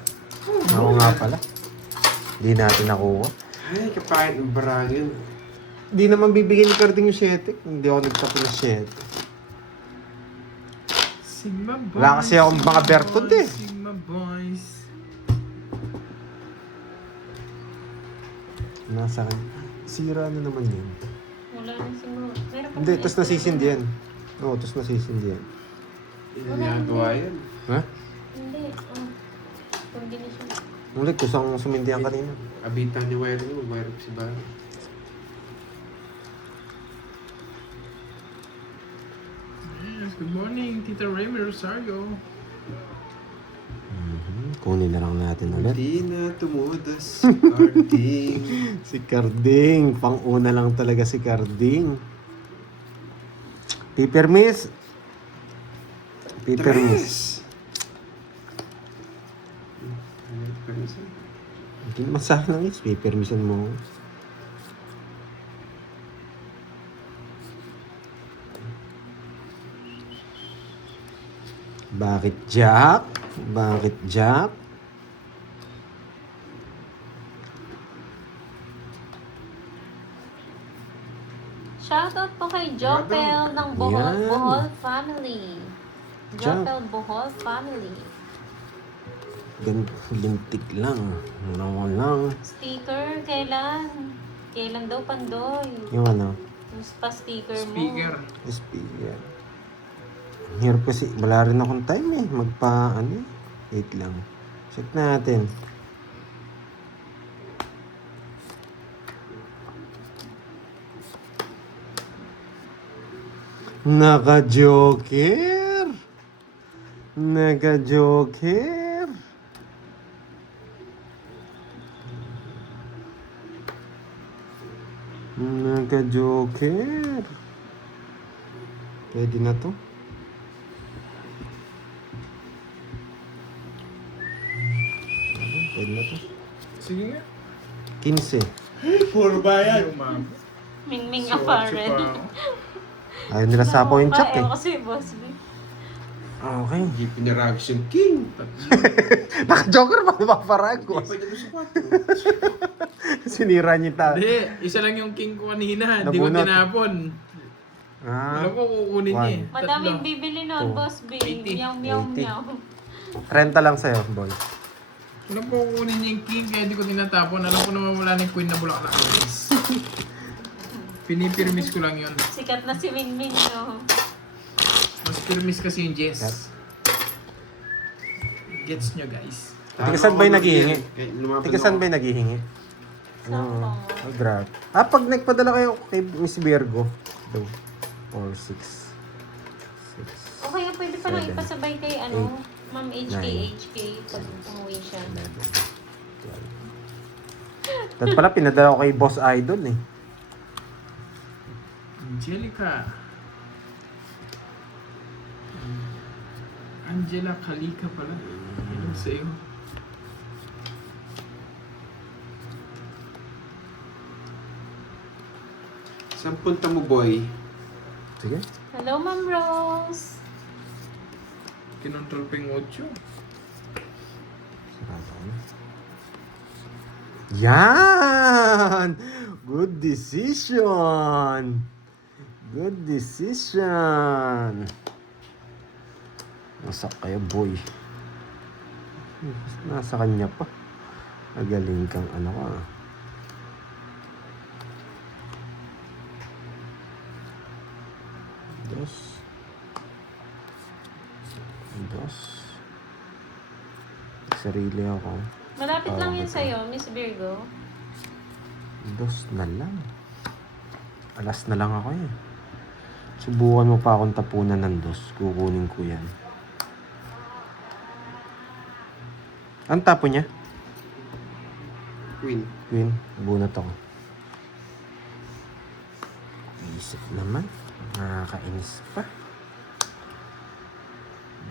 Oo nga pala. Di natin nakuha. Ay, kapahit ng barangin. Di naman bibigyan ni Carding yung 7. Hindi ako nagtapo ng 7. Sigma boys. Wala kasi akong mga Sigma Bertod boys, eh. Sigma boys. Nasa akin. Sira na naman yun. Wala na siguro. Meron pa Hindi, naman tapos extra nasisindi na. yan. Oo, tapos nasisindi yan. Ginagawa yan. Ha? Hindi. Oh. Combination. Ulit, kusang sumindihan kanina. Abitan ni wire mo, wire si Barry. Yes, good morning, Tita Remy Rosario. Kunin na lang natin ulit. Hindi na tumudas, Carding. Si Carding. Pang-una lang talaga si Carding. Pipermis. Pipermis. Hindi naman sa akin lang is. Pipermisan mo. Bakit Jack? Bakit Jack? Shoutout po kay Jopel ng Bohol, Yan. Bohol Family. Jop. Jopel Bohol Family. Lintik lang. Lang. Sticker, kailan? Kailan daw, Pandoy? Yung ano? Yung pa-sticker mo. Speaker. Speaker. Hirap kasi, wala rin akong time eh. Wait lang. Check natin. Naka-joker. Naka-joker. Naka-joker. Pwede na to. Pwede na to. Sige nga. 15. Puro bayan. Mingming So, Apparel. Ayaw nila sa point check eh. Ayaw kasi, boss. Okay. Hindi pinaragis yung king. Naka-joker pa maparag ko. Hindi pa dyan sa 4. Sinira niya ta. Hindi, isa lang yung king ko kanina. Hindi ko Nabunot. tinapon. Ah, Alam ko kukunin niya eh. Madaming Tatlo. bibili nun, Two. boss B. 80. Meow, meow, 80. meow. renta lang sa'yo, boy. Alam ko kukunin niya yung king kaya di ko tinatapon. Alam ko naman wala na yung queen na bulaklak. Pinipirmis ko lang yun. Sikat na si Mingming, no? Mas pirmis kasi yung Jess. Gets nyo guys. Tigasan ba yung naghihingi? Tigasan ba ba? yung naghihingi? Saan Oh, grabe. Pag nagpadala kayo kay Miss Virgo, daw. Or 6. O kaya pwede pa lang 7, ipasabay kay, ano, Ma'am HK pag umuwi siya. 11, 12. Dahil pala pinadala ko kay Boss Idol eh. Angela Kalika pala. Hello sa iyo. Saan punta mo, boy? Sige. Hello, Ma'am Rose. Kinontrol pa yung 8. Sarado ko na. Yan! Good decision! Good decision! Nasa kayo, boy. Nasa kanya pa. Magaling kang ano ka. Dos. Sarili ako. Malapit lang yun okay. sa'yo, Miss Virgo. Dos na lang. Alas na lang ako eh. Subukan mo pa akong tapunan ng dos. Kukunin ko yan. Ang tapo niya? Queen. Queen, bunot ako. Isip naman. Nakakainis pa.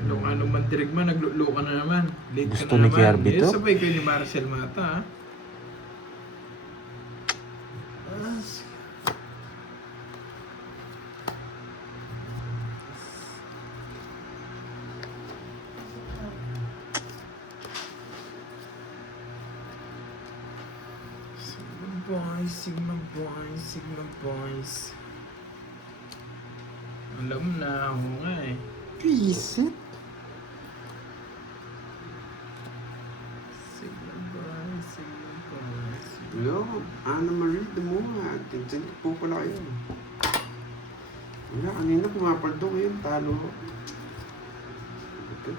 Anong mantirig man, naglulo ka na naman. Late Gusto ka na ni naman. Kirby to? Sabay kayo ni Marcel Mata ha. boys, Sigma boys, Sigma boys. Alam na ako nga eh. Visit. Sigma boys, Sigma boys. Hello, Ana Marie de Moa. Tintin po pala kayo. Wala, kanina pumapaldo ngayon. Talo. Okay.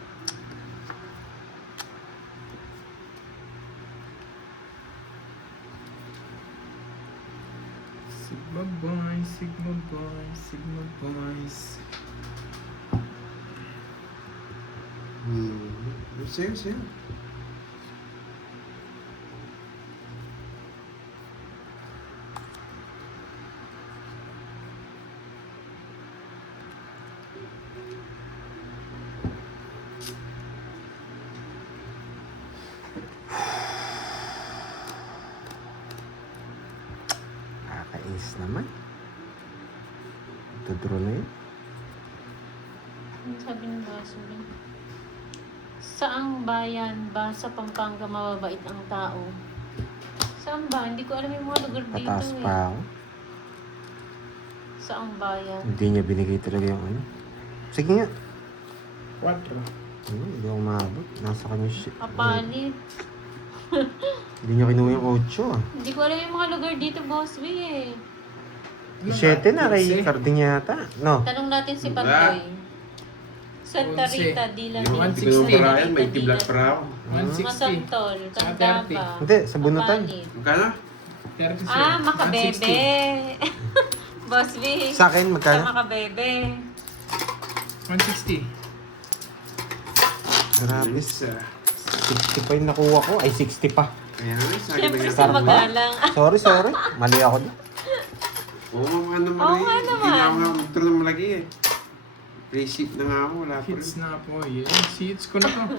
Sigma boys, Sigma boys, Sigma boys. Sa'yo, sa'yo. Nakakainis naman. Tuturo na yun. Ano sabi ng baso rin? Saang bayan ba sa Pampanga mababait ang tao? Saan ba? Hindi ko alam yung mga lugar dito Pataas eh. pa ako. Saang bayan? Hindi niya binigay talaga yung ano. Sige nga. 4. Hindi ako maabot. Nasa kanya siya. Kapalit. Hindi niya kinuha yung 8 ah. Hindi ko alam yung mga lugar dito, Boss B eh. 7 na kay Carding yata. No. Tanong natin si Wala. Pantoy. Santa Onse. Rita, Dila Yung One hindi ko sixty. naman parayan, may tiblat pa raw. 160. Masantol, Sa Candaba. Hindi, sa bunutan. Kapalit. Magkano? 30 Ah, Makabebe. Boss B. Sa akin, Sa magkano? Makabebe. 160. Grabe. Isa. 60 pa yung nakuha ko. Ay, 60 pa. Kaya nga, sa akin Siyempre na sa yata. Magalang. Sorry. Mali ako doon. Oo, ano naman Oo eh. nga Hindi naman. na ako mag-draw ng malaki eh. Receipt na nga ako, wala pa rin. Hits na po. Yes, hits ko na to.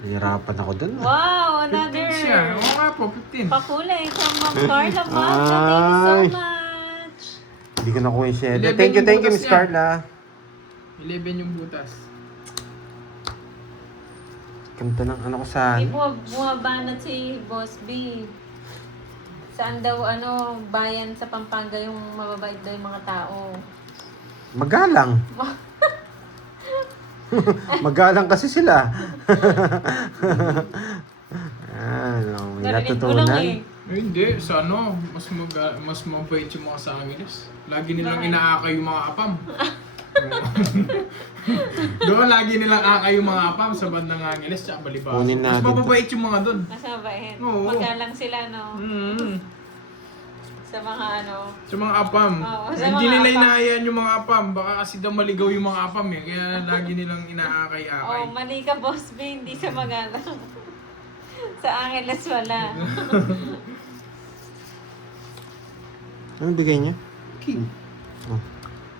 Nahirapan ako doon. Wow, 15 another siya. Oo nga po, 15. pakulay from Ma'am Carla Magno. Thank you so Ay. much. Hindi ko nakuha yung 7. 11 Thank you, yung Miss butas niya. Carla. 11 yung butas. Ganda ng ano ko sa May bumabanat si Boss B. Saan daw bayan sa Pampanga yung mababait daw yung mga tao. Magalang. Magalang kasi sila. Ano, may Narinig ko lang natutunan. Eh, hindi, sa ano, mas mabait yung mga sa Angeles. Lagi nilang Bakit? inaakay yung mga apam. Doon lagi nilang akay yung mga apam sa bandang Angeles tsaka Balibaso. Kunin Mas natin to. mababait yung mga doon. Mas mabait. Oo. Magalang sila, no? Sa mga Sa mga apam. Oo, sa Hindi mga nila apam. inaayan yung mga apam. Baka kasi daw maligaw yung mga apam eh. Kaya lagi nilang inaakay-akay. Oh, mali ka, Boss B. Hindi sa Magalang. Sa Angeles, wala. Ano bigay niya? King.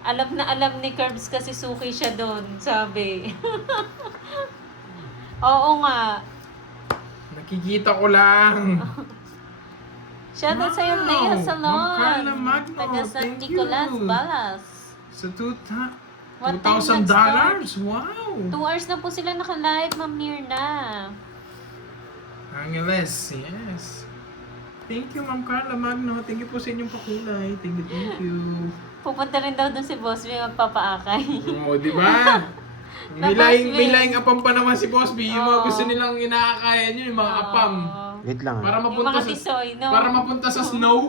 Alam na alam ni Curbs kasi suki siya doon, sabi. Oo nga. Nakikita ko lang. Shout out sa yung Wow! nail salon. Ma'am Carla Magno, Taga San thank Nicolas, you. Balas. Sa What time $2,000? nag-start? Wow! 2 hours na po sila naka-live, Ma'am Mirna. Angeles, yes. Thank you, Ma'am Carla Magno. Thank you po sa inyong pakulay. Thank you. Pupunta rin daw doon si Boss B magpapaakay. Oo, di ba? Na May Boss laing apam pa naman si Boss B. Yung mga Oo. gusto nilang inaakayan yun, yung mga apam. Oo. Wait lang. Para Yung mapunta mga sa tisoy, no? para mapunta sa snow.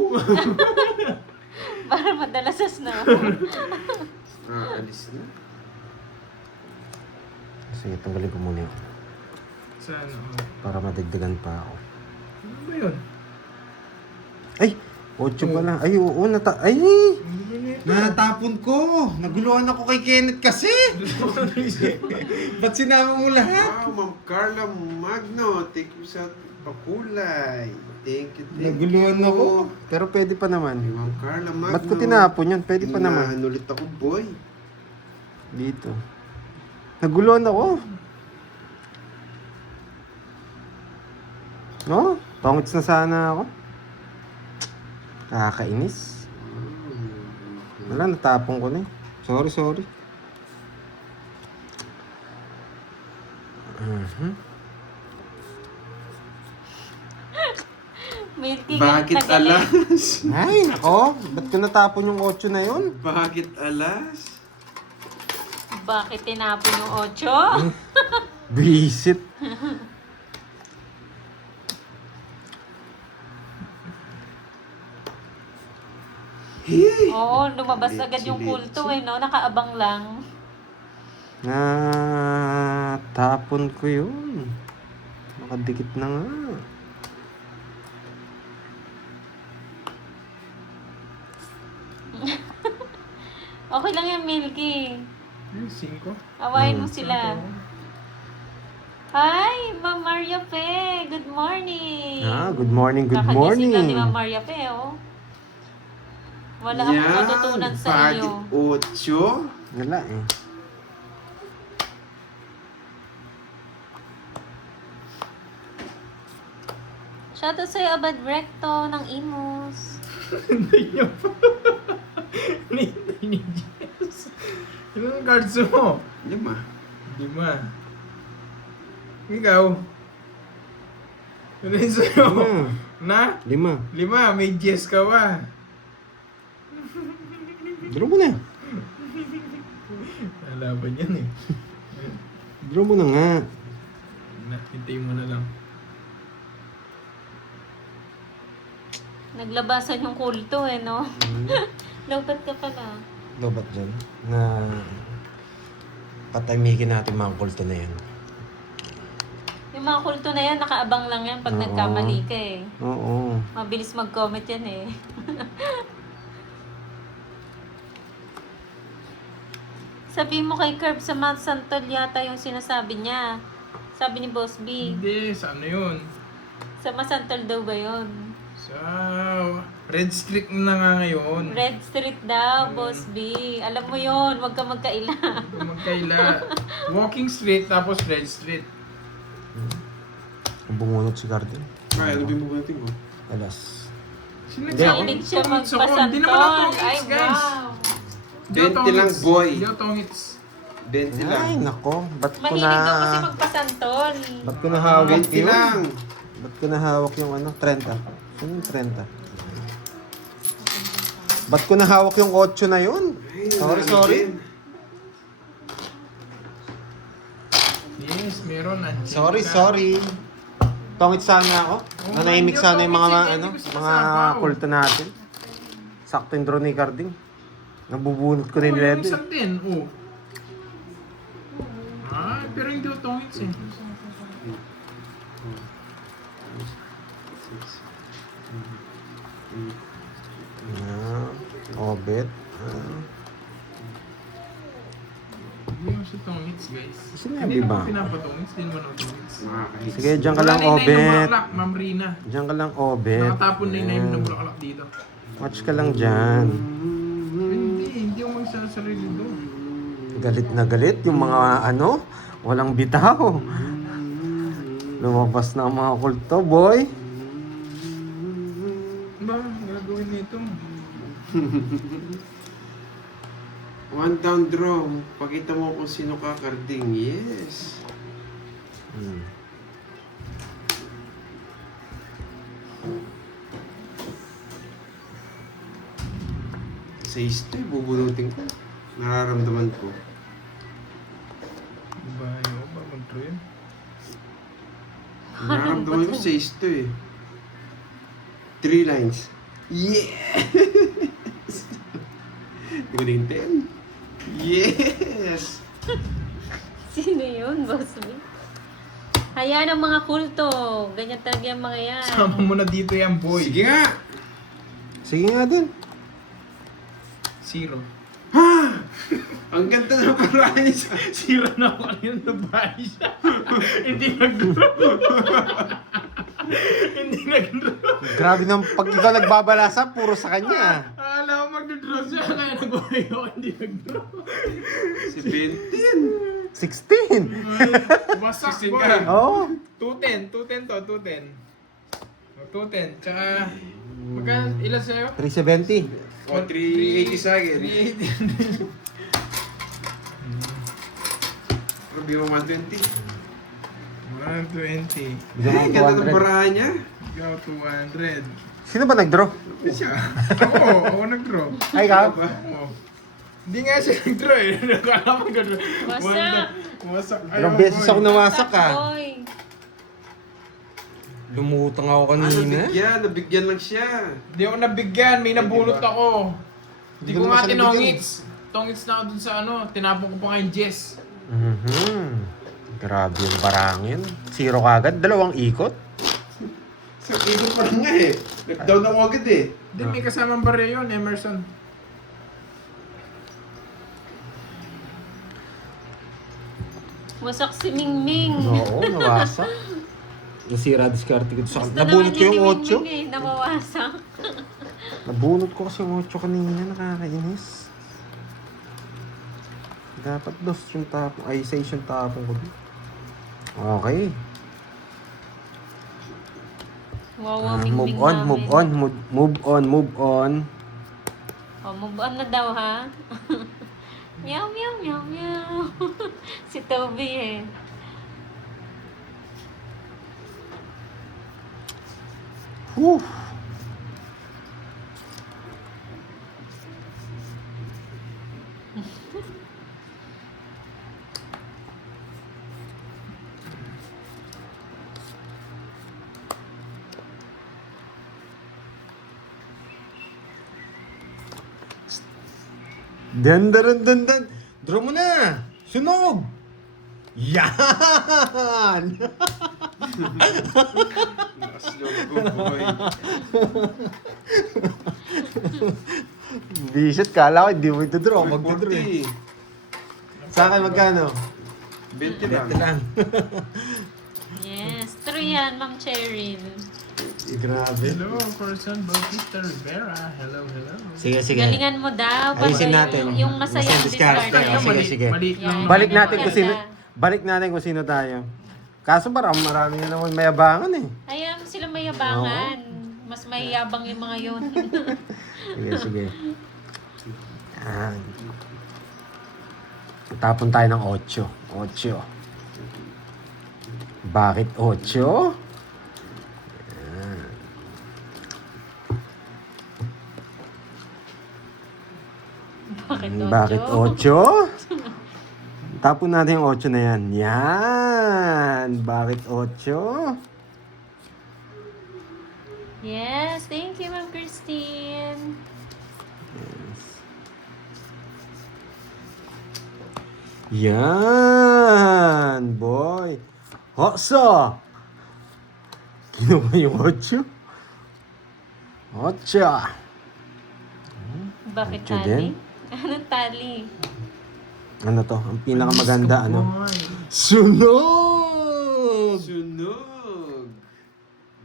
Para madala sa snow. Alis na. Sige, tanggalin ko muna yun. Sa ano? Para madagdagan pa ako. Ano ba yun? Ay! 8 pala. Ay, oo. Ay! Ano ba nito? Natapon ko! Naguluhan ako kay Kenneth kasi! Ba't sinama mo lahat? Wow, Ma'am Carla Magno. Thank you sa pakulay. Thank you. Naguluhan ako. Pero pwede pa naman. Ma'am Carla Magno. Ba't ko tinapon yun? Pwede pa naman. Inahan ulit ako, boy. Dito. Naguluhan ako. No? Pangits na sana ako. Nakakainis. Wala, natapon ko na eh. Sorry. Milky galit Bakit na galit. alas? Ay, nako. Ba't ko natapon yung 8 na yun? Bakit alas? Bakit tinapon yung 8? Visit. Oo, lumabas Litsi, agad yung kulto litsi. no? Nakaabang lang. Tapon ko yun. Nakadikit na nga. Okay lang yan, Milky. 5. Awayin mo sila. Hi, Ma'am Maria Pe. Good morning. Good morning, good Kakagising morning. lang ni Ma'am Maria Pe, oh. Wala akong natutunan sa iyo. Bakit 8? Wala eh. Shoutout sa'yo, Abad Recto ng Imus. Hintay niya pa. Hintay ni Jess. Ilang cards mo? 5. 5. Ikaw? Ano yun sa'yo? Na? 5. 5. May Jess ka ba? Draw mo na. Lalaban yan eh. Draw mo na nga. Hintayin mo na lang. Naglabasan yung kulto eh, no? Lobat ka pala. Lobat dyan. Na patamikin natin mga kulto na yan. Yung mga kulto na yan, nakaabang lang yan pag Oo. nagkamali ka eh. Oo. Mabilis mag-comment yan eh. Sabi mo kay Curb sa Mount Santol yata yung sinasabi niya. Sabi ni Boss B. Hindi, sa ano yun? Sa Masantol daw ba yun? Sa Red Street na nga ngayon. Red Street daw, Boss B. Alam mo yun, huwag ka magkaila. Magkaila. Walking Street tapos Red Street. Bumunot si Garden. Kaya ano bimubutin mo? Alas. Mahilig siya Hindi naman ako magpasantol. Ay, tongits, guys. wow. 20 lang, boy. Hindi ako tongits. 20 lang. Ay, nako. Ba't ko Mahilig daw kasi na... magpasantol. Ba't ko nahawak 20 yun? lang. Ba't ko nahawak yung ano? 30. Ano yung 30? Ba't ko nahawak yung 8 na yun? Sorry. Yes, meron. Nandiyan ka. Sorry. Tongit sana ako. Oo, Nanahimik hindi sana yung mga tongits, ano, hindi ko mga sinasabaw. kulto natin. Sakto yung draw ni Carding. Nabubunot ko rin Yung red. isang din, oh. Ah, pero hindi ako tongits eh. Obet. Hindi ako siya tongits, guys. Sinabi Hindi ba? naman pinapatongits, hindi naman ako tongits. Nakakahit. Sige, dyan ka lang, Wala na yung Obet. bulaklak, Ma'am Rina. Dyan ka lang, Obet. Nakatapon na yung Yan. ng bulaklak dito. Watch ka lang dyan. Hindi ako magsasarili doon. Galit na galit yung mga ano, walang bitaw. Lumabas na ang mga kulto, boy. Ba, gagawin nito. One down draw. Pakita mo kung sino ka, Carding. Yes. Sa iste, bubunutin ko. Nararamdaman ko. Ba, ayaw ba mag-draw yun? Nararamdaman ko sa iste eh. 3 lines. Yes! Guling 10. Yes! Sino yun, Boss B? Hayaan ang mga kulto. Ganyan talaga yung mga yan. Sama mo na dito yan, boy. Sige nga! Sige nga din. 0. Ang ganda ng paraan niya. 0 na ako kanina nabahay siya. Hindi nag-draw. Hindi nag-draw. Grabe nang pag ikaw nagbabalasa, puro sa kanya. Akala ko mag-draw siya, kaya nag-buhay ako, hindi nag-draw. Si 20. 16. Wasak, 16 boy. ka. Oo. 210 to, 210. 210, tsaka, magkano, ilan sa'yo? 370. O, 380 sa akin. 380. Rubi mo 120. 120. Bigyan mo Ay, ng ganda ng 200. paraan niya. Go, 200. Sino ba nag-draw? Siya. Ako nag-draw. Ay, ka? Oo. Hindi nga siya nag-draw eh. Nakala ko nag-draw. Wasak. Wasak. Ilang beses ako nawasak ah. Boy. Lumutang ako kanina. Nabigyan lang siya. Hindi ako nabigyan. May nabulot ako. Hindi ko Hindi mo nga siya tinongits. Tongits na ako dun sa ano. Tinapon ko pa nga yung Jess. Grabe yung barangin. Zero kagad. 2 ikot. Sa ikot pa lang nga eh. Nag-down ako agad eh. Hindi, may kasamang barya yun, Emerson. Wasak si Mingming. Oo, nawasak. Nasira diskarte ko. Gusto Nabunot ko naman yung ni 8. Mingming eh, nawawasak. Nabunot ko kasi yung 8 kanina. Nakakainis. Dapat 2 yung tapong. Ay, 6 yung tapong ko. Okay. Wawa Move Mingming on, namin. move on, move on, move on. Oh, move on na daw ha. Meow, meow, meow, meow. Si Toby eh. Whew. Dan. Draw mo na. Sunog. Yan. Lakas loob ko, boy. Bisit, kala ko hindi mo ito-draw. Mag-draw eh. 40. Sa akin magkano? 20 lang. 20 lang. Yes. True yan, Ma'am Cheryl. Grabe. Hello, person Bautista Rivera. Hello, hello. Sige. Galingan mo daw. Ayusin Basta natin. Yung masaya Masaya discard. discard. Sige. Mali lang. Yan. Balik natin Maganda. kung sino. Balik natin kung sino tayo. Kaso marami na naman mayabangan eh. Ayan sila mayabangan. Mas mayabang yung mga yun. Sige. Yan. Tapon tayo ng 8. Bakit 8? Bakit 8? Tapon natin yung 8 na yan. Yan. Bakit 8? Yes, thank you, Ma'am Christine. Yan, boy. Hokso! Kinuha yung 8. 8. Bakit Ocho tali? din? Anong tali? Ano to? Ang pinakamaganda, ano? Boy. Sunog! Sunog!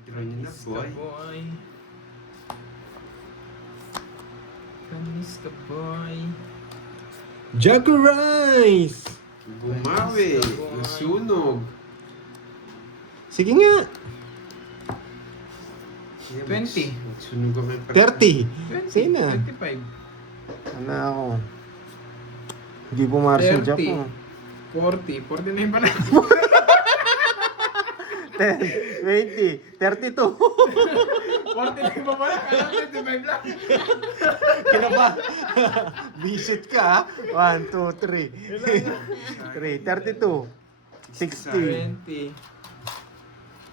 Draw niyo na, boy. Boy. Kamis ka, boy. Jacko Rice! Bumawi. Nasunog. Sige nga. 20. Sunog ako yung 30. Sige na. 25. Ano ako? Hindi pumaras yung 30. Jacko. 40. 49 pa na. 10, 20, 32. 49 pa pala. Kala 25 lang. Kinaba. Visit ka, 1, 2, 3. 32. 60. 20.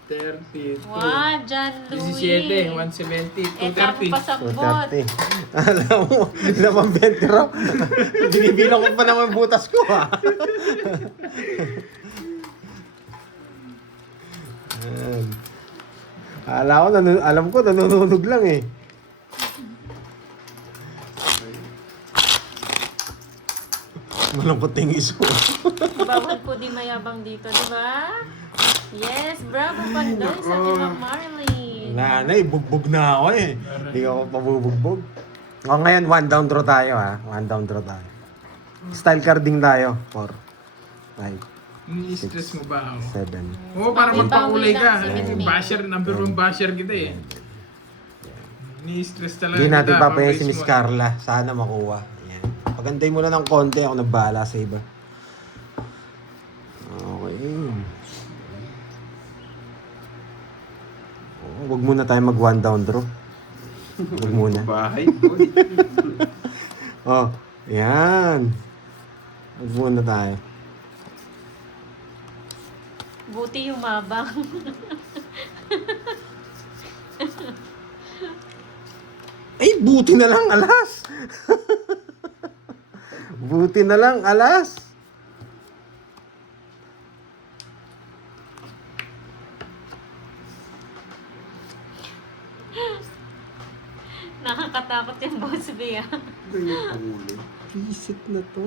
32. Wow, John Louis. 17. 170. Eh, tapo pa 230. sa bot. 230. Alam mo, lamang 20 raw. Binibilang ko pa naman butas ko, ha. Ayan. Alam ko, nanununog lang eh. Malungkot yung iso. Bawal po di mayabang dito, di ba? Yes, bravo Pandoy sa Ma'am Marlene. Nanay, bugbog na ako eh. Hindi ako pabubugbog. O ngayon, 1 down draw tayo ha. 1 down draw tayo. Style carding tayo. 4, 5, Ni-stress mo ba ako? 7. Oo, para Bakit magpakulay bawi ka. lang si Minming? Basher, number 1 basher kita eh. Ni-stress talaga Hindi natin kita, papayan si pang-base Miss mo. Carla. Sana makuha. Yan. Paganday mo na ng konti. Ako nagbahala sa iba. Okay. Oh, wag muna tayo mag one down draw. Wag muna. Bahay, boy. Oh, yan. Wag muna tayo. Buti humabang. Ay, buti na lang alas. Buti na lang alas. Nakakatakot yung boss B ah. Ganyan pangulo. Visit na to.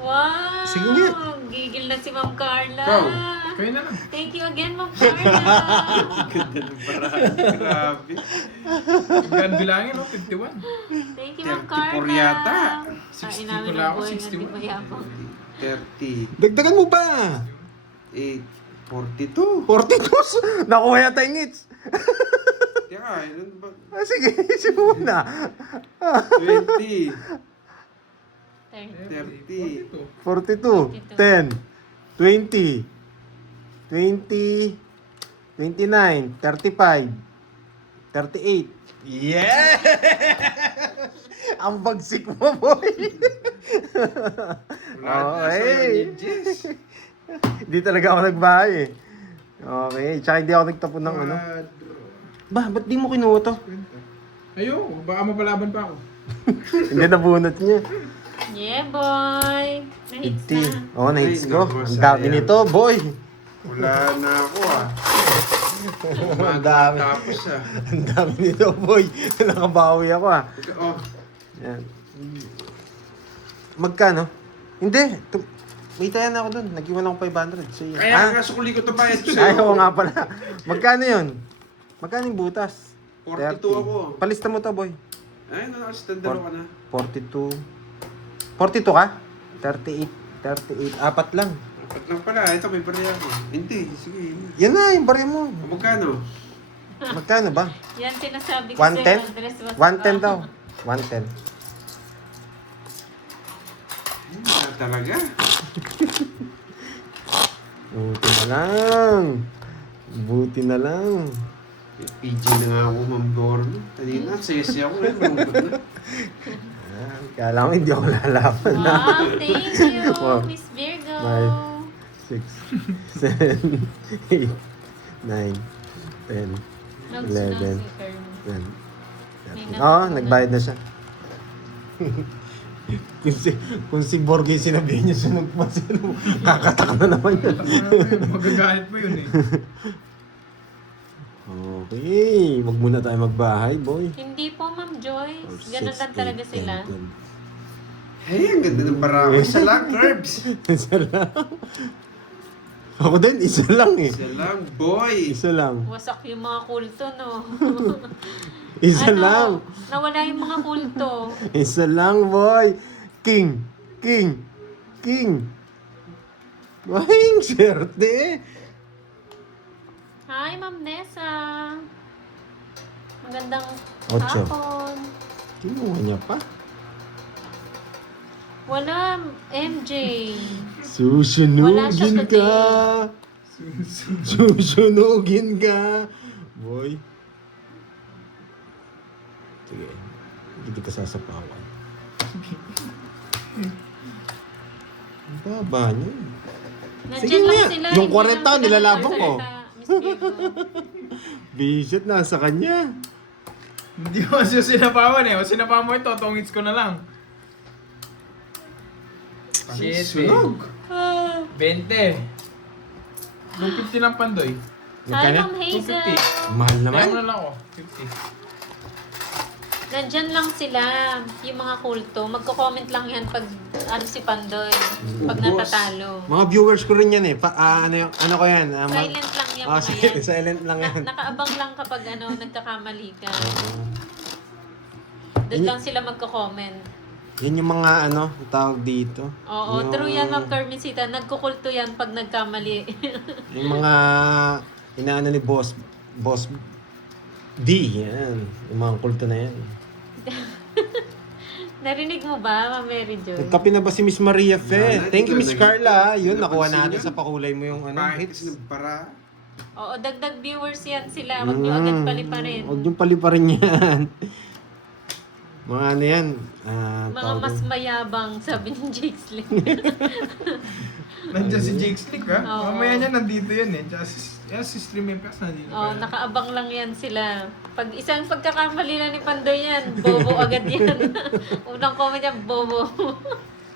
Wow! Sige nga. Gigil na si Ma'am Carla. Ikaw. Kayo na lang. Thank you again, Ma'am Carla. Ganda ng barahan. Grabe. Gan bilangin, no? 51. Thank you, Ma'am 34 Carla. yata. 60 namin pala ang ako, buhay na 61. di mayabang. 30. Dagdagan mo ba? 8. 42. 42? Nakuha yata yung hits. Teka, ilan ba? Ah, sige, isip mo na. 20. 30. 30. 42, 10, 20, 20, 29, 35, 38. Yes! Ang bagsik mo, boy. Wala na sa Okay. Jess. Hindi talaga ako nagbahay eh. Okay, tsaka hindi ako nagtapon ng ano. Ba, ba't di mo kinuha to? Ayoko, baka mapalaban pa ako. Hindi nabunot niya. Yeah, boy. Nahits 50. na. Oo, na-hits Ay, ko. naku, Ang dami sayang. nito, boy. Wala na ako ah. Ang dami. Tapos ah. Ang dami nito, boy. Nakabawi ako ah. Teka, oh. Yan. Magkano? Hindi. May tayan ako dun. Nag-iwan ako 500. So, yun. Kaya nga sukuli ko ito bayad ko sa'yo. Ay, oo nga pala. Magkano yun? Magkano yung butas? 42 30. ako. Palista mo to, boy. Ay, nakastandaro ka na. 42. 42 ka? 38. 38. Apat lang. Apat lang pala. Ito, may pareha ko. Hindi, sige. Yan na, yung barya mo. O, magkano? Magkano ba? Yan sinasabi ko 110? sa'yo, Andres. 110 daw. 110. Talaga? Buti na lang. Buti na lang. PG na nga ako, Ma'am Dorno. Kanina, sesi ako. Malungkot na. Kala ko hindi ako lalaban. Wow, thank you, Wow. Miss Virgo. 5, 6, 7, 8, 9, 10, 11, 12. Oo, nagbayad na siya. kung si Borge sinabihin niya sunog pa siya, kakatak na naman yun. Magagalit mo yun eh. Okay, wag muna tayo magbahay, boy. Hindi po, Ma'am Joyce. Or Ganun lang talaga sila. Hey, ang ganda ng barako. Isa lang, Curbs. Isa lang. Ako din, isa lang eh. Isa lang, boy. Isa lang. Wasak yung mga kulto, no? Isa lang. Nawala yung mga kulto. Isa lang, boy. King. King. King. Ay, swerte. Hi, Ma'am Nessa. Magandang Ocho. hapon. Kinuha niya pa. Wala, MJ. Wala siya Susunugin ka. Susunugin ka. Boy. Sige. Hindi ka sasapawan. Ang baba niya. Nandiyan Sige lang nga. sila. Yung hindi 40 lang sila nilalabang ko. nagsasalita, Miss Virgo. Visit nasa kanya. Hindi mo kasi sinapawan eh. O sinapawan mo ito, tongits ko na lang. Shit, Sunog. 20. 250 lang pandoy. Hi, Magkano? Ma'am Hazel. 250. Mahal Kaya naman. mo na lang ako. 50. Nandyan lang sila, yung mga kulto. Magko-comment lang yan pag ano si Pandoy. Pag Ubos. natatalo. Mga viewers ko rin yan eh. Ano ko yan? Silent lang yan mga sige, yan. silent lang yan. Nakaabang lang kapag nagkakamali ka. Doon lang sila magko-comment. Yan yung mga tawag dito. Oo, Yung- true yan, Ma'am Carmencita. Nagkukulto yan pag nagkamali. Yung mga inaano ni Boss D, yan. Yung mga kulto na yan. Narinig mo ba, Ma'am Mary Jo? Nagkape na ba si Miss Maria Fe? Wala, Thank you, hindi Miss ko Carla. Yun, napansin nakuha natin yan. sa pakulay mo yung Bakit kasi hits. ng bara? Oo, dagdag viewers yan sila. Huwag nyo agad paliparin. Huwag yung paliparin yan. Mga ano yan? Mga mas mayabang, sabi ni Jake Slick. Nandiyan si Jake Slick ha? Oo. Mamaya niya nandito yan eh. Tsaka si Stream Impact nandito. Oh, nakaabang lang yan sila. Pag isang pagkakamali lang ni Pandoy yan, bobo agad yan. Unang comment yan, bobo.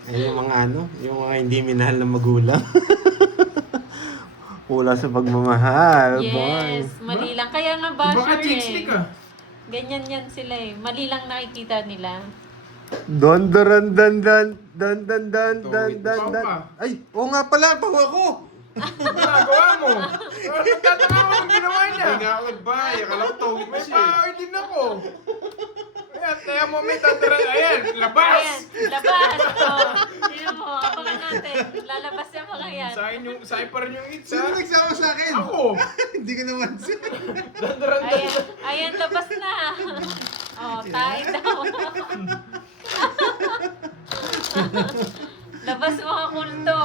Yung mga ano, yung mga hindi minahal na magulang. Wala sa pagmamahal, boy. Yes, mali lang. Kaya nga Baka basher Jake eh. Slick ah. Ganyan yan sila eh. Mali lang nakikita nila. Don dan dan dan dan dan dan dan dan Ikaw dan. pa. Ay, oo nga pala, bawa ko. Ano ginagawa mo? Nagtataka ako ng ginawa niya. Hindi nga ako nagbahay. Akala ko tawid May siya. power din ako. Ayan, kaya mo may tatara. Ayan, labas! Ayan, labas. Oh, sino mo, abangan natin. Lalabas yung mga yan. Sa akin pa rin yung hits Sino ha? nagsama sa akin? Ako! Hindi ko naman siya. Ayan, ayan, labas na. Oh, tayo daw. Labas mga kulto.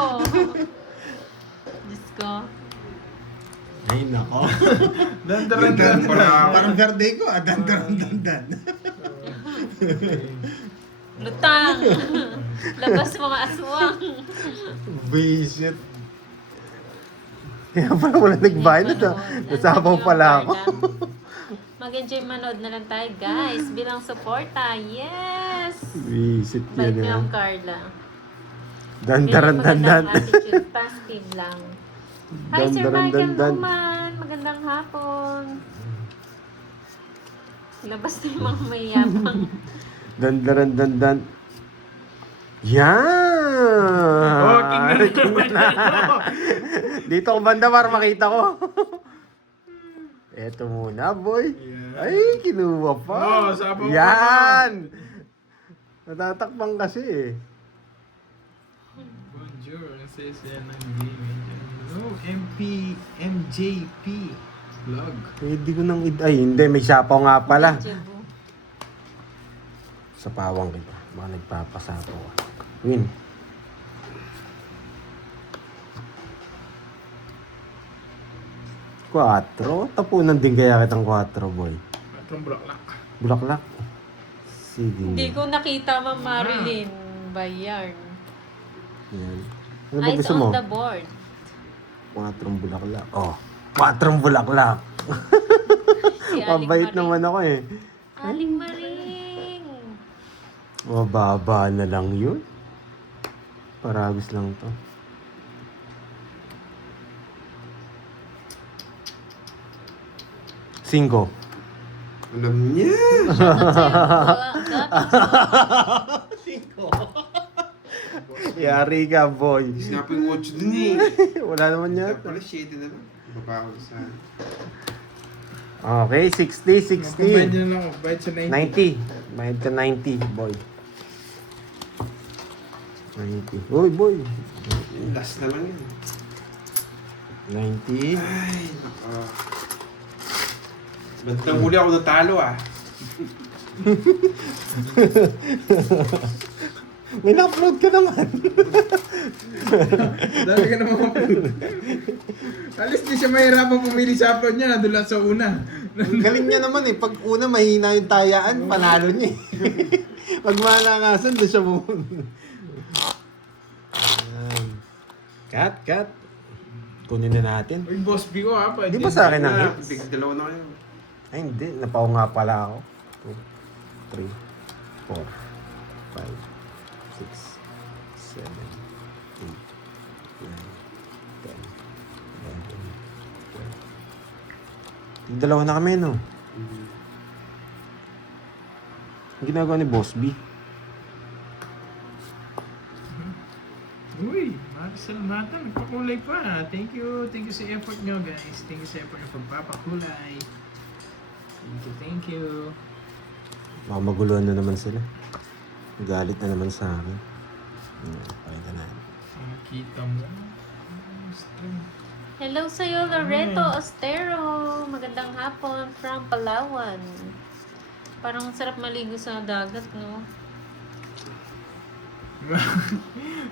Diyos ko. Ay, nako. Dandaran Parang birthday ko, dan dan dan dan. Lutang. Labas mga aswang. Visit. Kaya pala wala nagbayad na. Nasabaw pala ako. Mag-enjoy manood na lang tayo, guys. Bilang suporta. Yes! Visit Bait yan niyo na. ang Carla. Dan dan dan dan. Magandang attitude. Positive lang. Hi, Dan, Sir dan, Michael dan, dan. Numan. Magandang hapon. Labas na yung mga mayabang. Dan dan dan dan. Yan! Oh, tingnan na. Dito ko banda para makita ko. Eto muna, boy. Yan. Ay, kinuha pa. Oh, sabaw pa Yan! Natatakpan kasi eh. Bonjour, ang sesya ng game. Oh, MJP vlog. Pwede ko nang ay, hindi. May sapaw nga pala. Jebu. Sa pawang kita. Mga nagpapasapaw. Win. Quatro? Tapunan din kaya kitang 4, boy. Patrong bulaklak. Bulaklak. Sige. Hindi ko nakita, Ma'am Marilyn. Bayarn. Yan. Ano ba Eyes gusto mo? on the board. 4 bulaklak. Oh, 4 bulaklak. Si Aling Mabait Maring. naman ako eh. Aling Maring. Mababa na lang yun. Paragos lang to. Cinco. Alam niya. Yari ka, boy. Sinabi yung 8 dun eh. Wala naman Kaya yata. pala 7 na lang. Baba ako sa... Okay, 60, Combine 60. nyo na lang ako. Bayad sa 90. 90. Mahid ka 90, boy. 90. Uy, boy. Last na lang yan. 90. Ay, naka. Bandang huli ako natalo ah. May na-upload ka naman. Dali ka naman upload. Alis di siya mahirapan pumili sa upload niya. Nandun lang sa una. Ang galing niya naman eh. Pag una mahina yung tayaan, panalo niya eh. Pag malangasan, doon siya pumunta. Ayan. Cut. Kunin na natin. Uy, boss B ko ha. Di ba sa akin ang Na, hits? big dalawa na kayo. Ay, hindi. Napaw nga pala ako. 2, 3, 4, 5, 6, 7, 8, 9, 10, 11, 12. Dalawa na kami, no? Ang ginagawa ni Boss B. Uy, Marcel Mata. Nagpakulay pa. Thank you. Thank you sa effort nyo guys. Thank you sa effort ng pagpapakulay. Thank you. Baka maguluhan na naman sila. Galit na naman sa akin. Pakita na. Makita mo. Hello sa'yo, Loreto Ostero. Magandang hapon from Palawan. Parang sarap maligo sa dagat, no?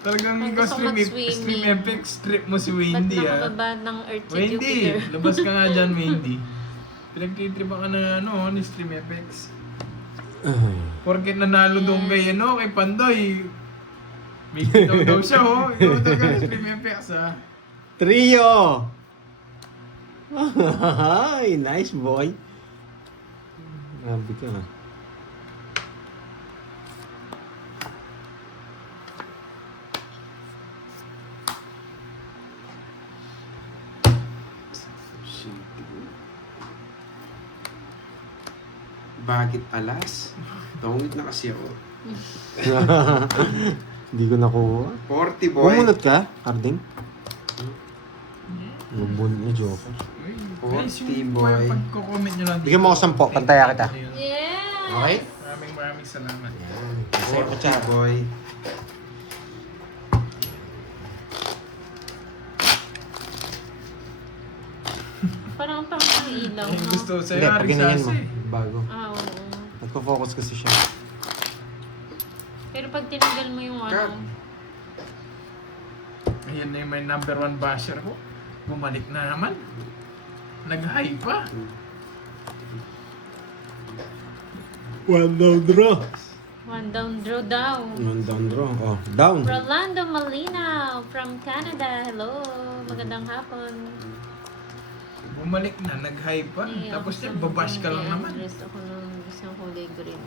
Talagang Ay, ikaw gusto ko mag-swimming. stream FX, strip mo si Ba't Wendy nakababa ng Earth si Wendy, Jupiter? labas ka nga dyan, Wendy. Pinagtitripan ka na ni Stream FX. Porket nanalo doon kay, kay Pandoy. May bitaw daw siya, Ikaw talaga ni Stream FX, ha? Trio! Ay, nice boy. Grabe ka. Bakit alas? Tungit na kasi ako. Hindi ko nakuha. 40 boy. Bumunot ka, Carding? Bumunot na Joker. Guys, yung boy. pagko-comment nyo lang. Bigyan mo ako 10, pantaya kita. Yes! Okay? Maraming salamat. Yan. Kasi ko 40 boy. Parang ang ilaw, Yung no? gusto sa'yo, Hindi, pag Aring ganyan mo. Sasi. Bago. Ah, oo. Nagpo-focus kasi siya. Pero pag tinanggal mo yung Cut. Ayan na yung may number 1 basher ko. Bumalik na naman. Nag-high pa. One down draw. one down, draw down. One down draw. Oh, down. Rolando Malina from Canada. Hello. Magandang hapon. Bumalik na, nag-high pa. Eh, Tapos ako yan, sa- babash ka lang may naman. Dress ako ng isang kulay green.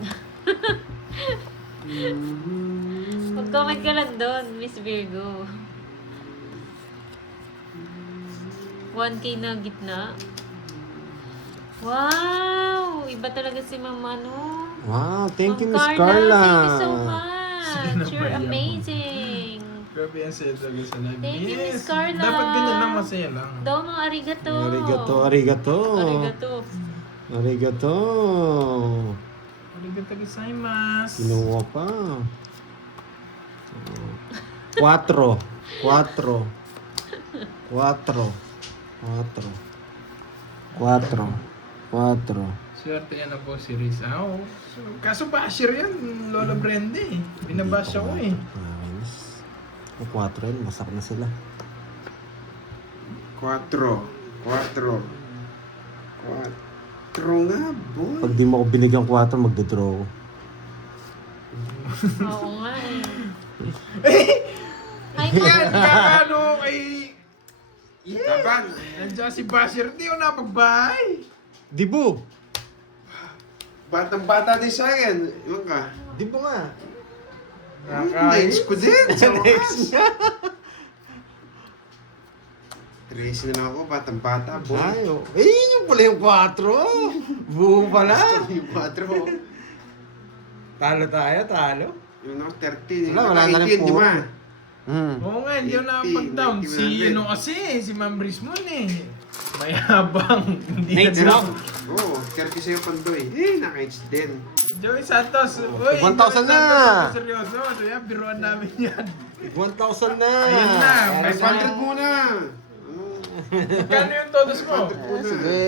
Mag-comment ka lang doon, Miss Virgo. 1K na gitna. Wow! Iba talaga si Mama, no? Wow, thank you, Ma'am Miss Carla. Thank you so Sino much. You're ba yan? amazing. Grabe yan sa'yo talaga sa live. Thank you, Miss Yes! Carla. Dapat ganyan lang, masaya lang. Domo arigato. Arigato, arigato. Arigato. Arigato. Arigato gozaimasu. Kinuha pa. 4. 4. 4. Swerte yan na po si Riz. So, kaso basher yan, Lola Brenda eh. Binabash ako eh. Nice. 4 yun, masak na sila. 4 nga, boy. Pag di mo ako binigyan 4, magdodraw ko. Oo nga eh. Hi, Yan, Mama. kakano kay... Tabang. Nandiyan si Basher, di ko napagbahay. Dibu! Batang-bata din sa akin. Iwan ka. Dibu nga. Next ko din. Sa wakas. Trace na lang ako, batang-bata, boy. Ay, oh. Eh, yun yung pala yung 4. Buo pala. Yung 4. Talo tayo, talo. Yung ako, 13. Wala na rin 18, di puro. ba? Oo nga, hindi ako 80, nakapag-down. 90, Si 100. kasi, si Ma'am Rismon eh. Mayabang. Hindi Nate's na Rock. Oo, 30 sa'yo, Pandoy. Naka-edge din. Joey Santos. Uy, 1,000 Joey na. Santos, seryoso. Ano yan, biruan namin yan. 1,000 na. Ayan na. Ay, 100 muna. Kano yung todos mo? Sige.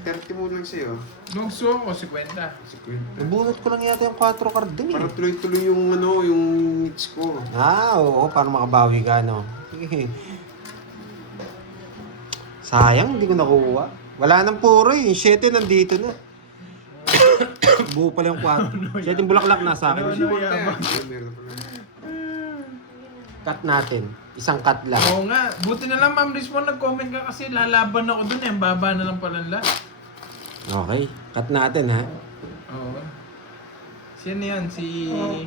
30 muna lang sa'yo. Nugso ko, 50. 50. Nabunot ko lang yata yung 4 card din eh. Para tuloy-tuloy yung yung meets ko. Oo, para makabawi ka, no? Sayang, hindi ko nakuha. Wala nang puro eh. Yung 7 nandito na. Buo pala yung 4. 7 bulaklak nasa akin. Ano yabang? Meron pa lang. Cut natin. Isang cut lang. Oo nga. Buti na lang, Ma'am Rismon, nag-comment ka kasi lalaban ako dun eh. Ang baba na lang pala nila. Okay. Cut natin, ha? Oo. Sino yan? Sino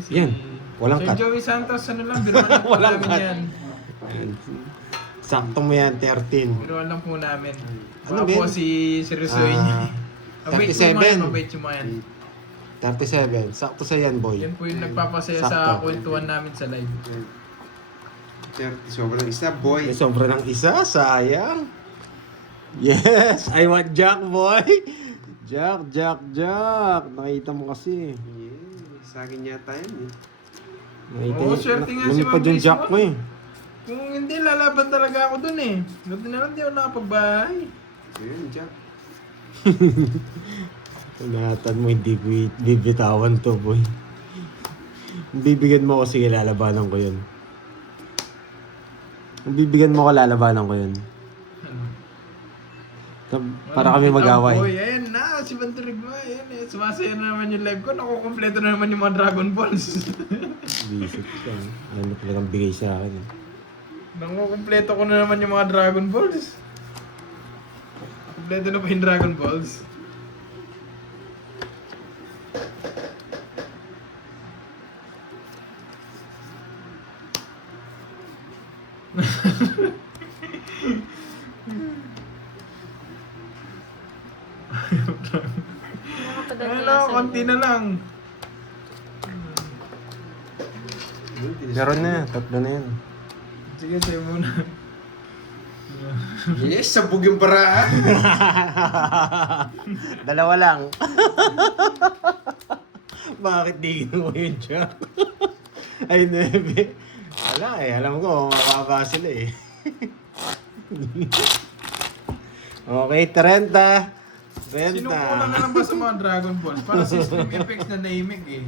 si... Yan. Walang Sir cut. Joey Santos, ano lang, biruan lang po Walang namin cut. yan. Sakto mo yan, 13. Biruan lang po namin. Ano, Baka po Ben? si Rizoy niya. Mabait yung mga yan, 37. mabait yung mga yan. 37. Sakto sa yan, boy. Yan po yung nagpapasaya sa Sakto. kwentuhan namin sa live. 30. Sobrang isa, boy. May sobra ng isa, sayang. Yes, I want Jack, boy. Jack. Nakita mo kasi. Yeah, sa akin yata yan eh. Nakita Oo, swerte nga si lumipad Ma'am yung Jack Grace mo eh. Kung hindi, lalaban talaga ako dun eh. Buti na lang di ako nakapagbahay. Ayan, Jack. Tunatan mo, hindi ko bibitawan to, boy. Bibigyan mo ko, sige, lalabanan ko yun. Bibigyan mo ko, lalabanan ko yun. Para kami mag-away. Boy, ayan na, si Banturigma, ayan eh. Sumasaya na naman yung live ko, nakukompleto na naman yung mga Dragon Balls. Visit siya. Alam mo talagang bigay sa akin. Eh. Nakukompleto ko na naman yung mga Dragon Balls. Kompleto na pa yung Dragon Balls. Ano, konti na lang. Meron na, tatlo na yan. Sige, sa'yo muna. Yes, sabog yung paraan. Dalawa lang. Bakit di mo yun, Jack? Ay, nebe. Wala eh, alam ko, mababa sila eh. Okay, 30. Sinukulang na lang ba sa mga Dragon Balls? Para si Stream Effects na naimik eh.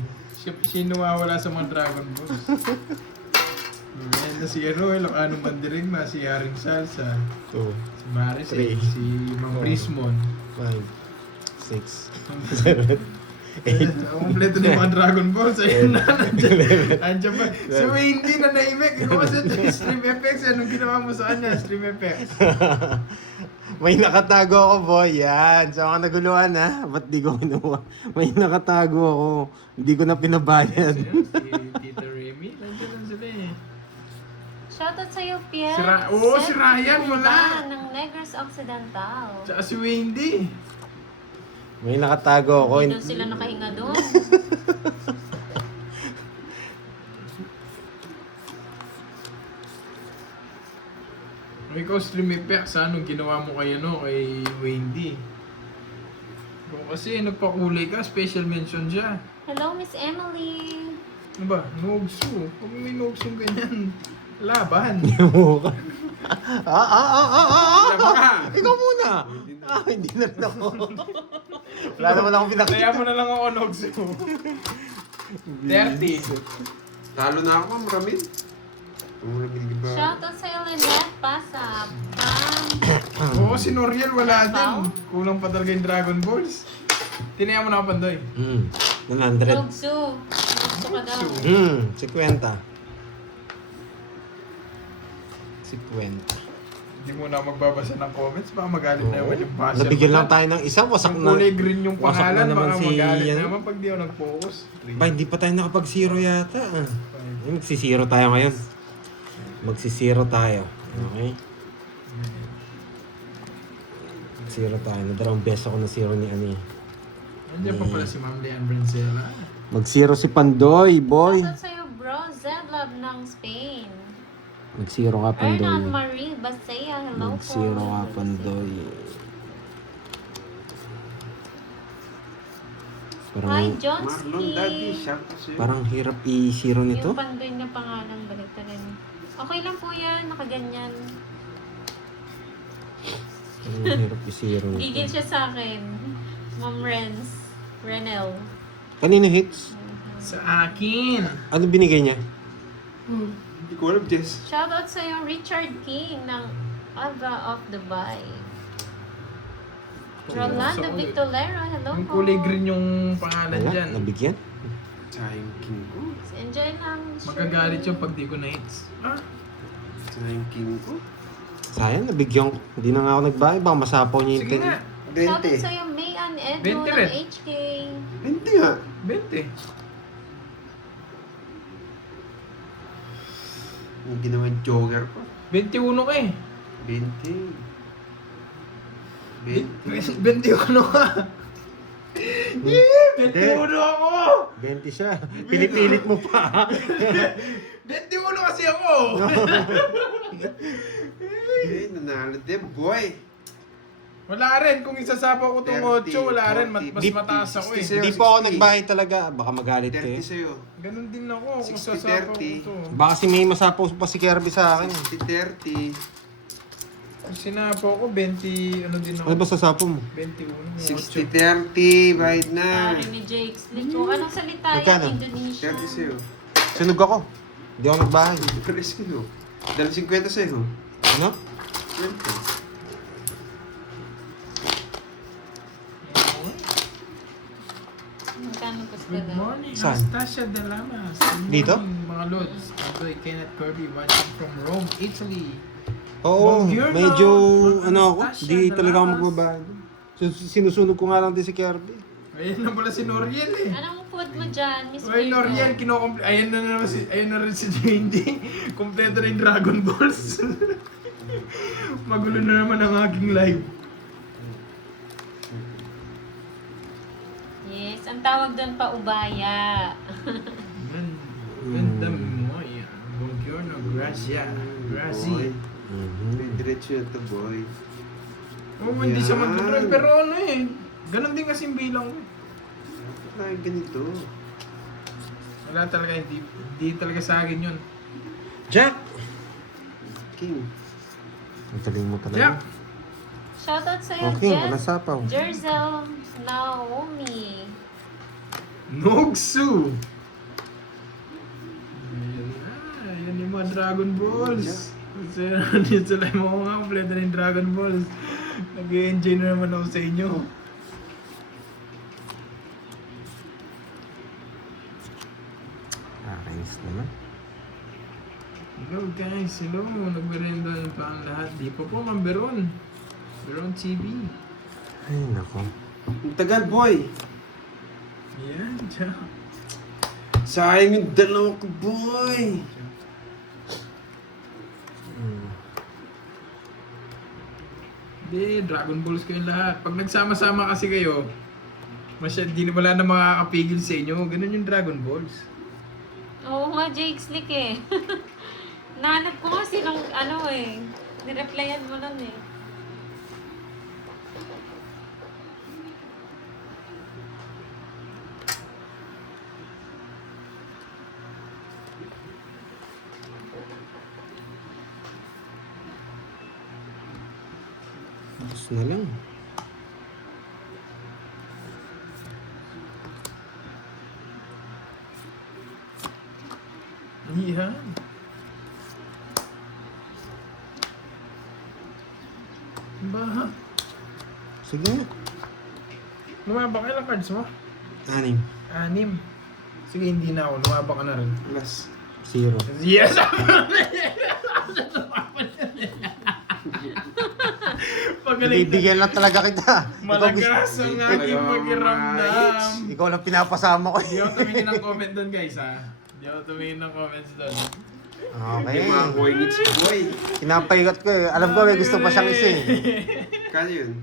Sino nawawala sa mga Dragon Balls? Ayan na si Ilocano Mandirigma, si Haring Salsa, 2, si Maris, Three. si Mang Brismon. 5, 6, 7, Kompleto na yung mga Dragon Balls. Ayun na. Andiyan pa. Si Wayne din na naimik. Ikaw kasi Stream Effects. Anong ginawa mo sa kanya? Stream Effects. May nakatago ako, boy. Yan. So, ako naguluhan, ha? Ba't di ko kinuha? May nakatago ako. Hindi ko na pinabayad. Si Tito Remy. Nandiyan lang sila eh. Shoutout sa'yo, Pierre. Si Ryan, wala. Ng Negros Occidental. Tsaka si Wendy. May nakatago ako. Hindi daw sila nakahinga doon. Ikaw Stream Effects, anong ginawa mo kay Wendy? Kung kasi nagpakulay ka, special mention siya. Hello, Miss Emily. Ano ba? Nogsu. Pag may Nogsu ganyan, laban. Mukha. Laban. Ikaw muna. Hindi na rin ako. Wala naman akong Kaya pinakita. mo na lang ako Nogsu. 30. Talo na ako, maraming. Maraming, di ba? Shoutout sa'yo, Lynette Pasap. Oo, si Noriel wala din. Kulang pa talaga yung Dragon Balls. Tinaya mo na ako, Pandoy. 100. Nogsu. Nogsu ka daw. 50. 50. Hindi mo na magbabasa ng comments, baka magalit na naman yung buzzer. Nabigyan lang tayo ng isa. Wasak Ang na. kulay green yung Wasak na pangalan, naman baka si magalit ano. naman pag di ako nag-focus. Ba, hindi pa tayo nakapag-zero yata. Magsisiro tayo ngayon. Magsisiro tayo. Okay? Zero tayo. Nadalawang beses ako na zero ni Ani. Nandiyan pa pala si Ma'am Leanne Brancela. Mag-zero si Pandoy, boy. Shoutout sa'yo, bro. Zedlab ng Spain. Mag-zero ka, Ernan Pandoy. Marie Basea. Hello po. Mag-zero ka, Pandoy. Hi, Parang, Marlon, Daddy, Johnsky. shout out sa'yo. parang hirap i-zero nito. Yung Pandoy na pangalan, balik na rin. Okay lang po yan, nakaganyan. Parang hirap i-zero Gigil nito. siya sa akin. Ma'am Renel. Kanino hits? Sa akin! Ano binigay niya? Hindi ko alam, Jess. Shoutout sa yung Richard King ng Ava of Dubai. Rolando Sa- Victolero, hello Yung po. kulay green yung pangalan Wala, dyan. nabigyan. Sayang king ko. Enjoy lang. Magagalit yung pag di ko na-hits. Ah? Sayang king ko. Sayang, nabigyan ko. Hindi na nga ako nagbayad. Baka masapaw niya yung Sige 10. nga. Shoutout sa 20. yung Mayan Edu 20 ng rin. HK. 20 nga. 20. Yung ginawa yung joker ko. 21 ka eh. 20. 20. 21 ka. Yeah! 21 ako! 20 siya. Pinipilit mo pa. 21 kasi ako! Eh, nanalo din, boy. Wala rin. Kung isasapaw ko itong 8, 30, wala rin. 40, Mas mataas ako eh. 60. Hindi po ako nagbayad talaga. Baka magalit 30 kayo. sa'yo. Ganun din ako. Kung 60, sasapaw ko 30. ito. Baka si May masapaw pa si Kirby sa akin. 60, 30. Kung sinapaw ko, 20, ano din ako. Ano ba sasapaw mo? 21. 60, 30. Bayad na. Pare ni Jake Slick. Anong salita Magkano? yan? Indonesia. 30 sa'yo. Sunog ako. Hindi ako nagbahay. Pares ko, no? Dahil 50 sa'yo. Ano? 50. Magkano gusto Good na? morning, Saan? Anastasia De Lamas. Good Dito? morning, mga lods. Adoy Kenneth Kirby watching from Rome, Italy. Oo, Buongiorno, medyo Anastasia ano ako, di talaga ako Dalamas. magbabahay. Sinusunog ko nga lang din si Kirby. Ayun na pala si Noriel eh. Anong food mo dyan, Miss Oy, Noriel, ayun na naman ayun na rin si JD. Kompleto na yung Dragon Balls. Magulo na naman ang aking live. Yes, ang tawag doon pa ubaya. Ganda mo yan. Buongiorno, Gracia. Gracie. May diretso na to, boy. Oh, hindi siya Yan. mag-drive, pero ano eh. Ganon din kasing bilang ko. Bakit ganito? Wala talaga, hindi talaga sa akin yun. Jack! King. Ang taling mo talaga. Jack! Shoutout sa'yo, Okay, Jess. wala sapaw. Jerzel Naomi. Nogsu! Ayun na, yan yung mga Dragon Balls. Kasi sila yung mga kompleto na yung Dragon Balls. Nag-enjoy na naman ako sa inyo. Nakakainis naman. Hello guys, hello. Nagmerenda na pa ang lahat. Di pa po, Ma'am Beron. Beron TV. Ay, nako. Ang tagal, boy. Yan, Jack. Sayang yung dalawa ko, boy. Hindi, Dragon Balls kayong lahat. Pag nagsama-sama kasi kayo, wala na makakapigil sa inyo. Ganun yung Dragon Balls. Oo nga, Jake Slick eh. Nahanap ko kasi nung ano eh. Nireplyan mo nun eh. Tapos na lang. Yan. Ba? Sige nga. Lumaba ka, ilang cards mo? 6. 6. Sige, hindi na ako. Lumaba ka na rin. Last. 0. Yes! Pagaling na. Bibigyan lang talaga kita. Malagas ang aking pakiramdam. Ikaw lang pinapasama ko. Hindi ako tumingin ng comment doon guys ha. Hindi ako tumingin ng comments doon. Okay. Yung mga boy ngits, boy. Pinapaigot ko eh. Alam ko may gusto pa siyang isa eh. Kano yun?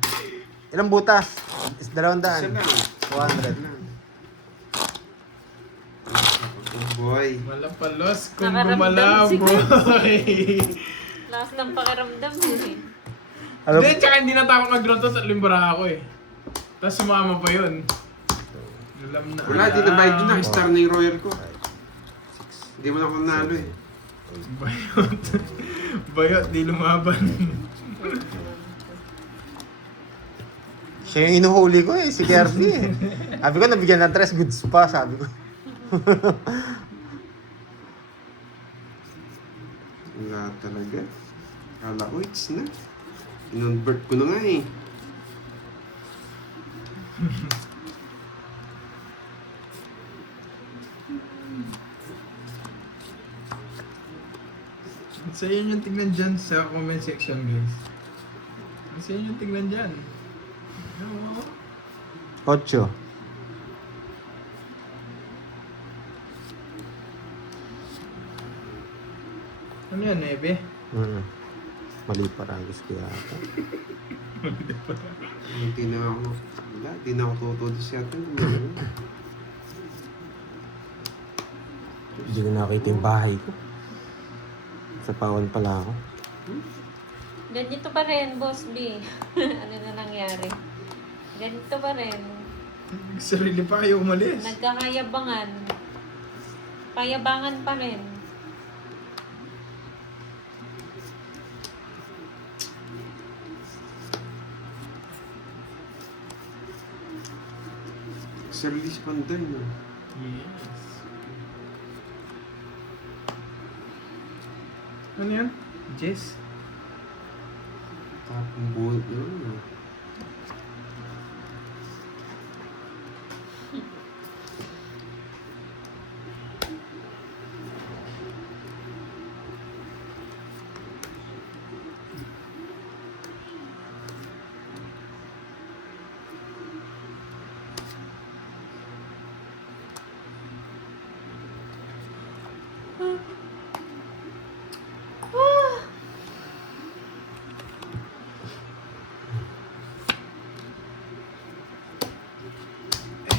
Ilang butas? Is 200. Isa lang. 200. lang. Boy. Malapalos kung Nakaramdam gumalaw si boy. Lakas ng pakiramdam eh. Alam Hindi, tsaka hindi na takot mag-draw to sa limbara ako eh. Tapos sumama pa yun. Alam na. Wala, di na bayad yun na. Star na yung royal ko. Hindi mo na ako nanalo eh. Bayot. Bayot, di lumaban. siya yung inuhuli ko eh, si Kirby eh. Sabi ko, nabigyan ng 3 goods pa, sabi ko. Wala talaga. Kala ko, it's na. Inonvert ko na nga eh. Sa inyo yung tignan dyan sa comment section guys. Sa inyo yung tignan dyan. Ano? 8. Ano yan, Nebe? Mali paragos ko yata. Hindi na ako. Wala, di na ako tututo sa atin. Hindi ko nakita yung bahay ko. Sa pawan pala ako. Ganito pa rin, Boss B. Ano na nangyari? Ganito pa rin. Sarili pa ayaw umalis. Nagkakayabangan. Payabangan pa rin. Sa release panday no. Yes. Ano yan? Jess? Tapong buhol yun.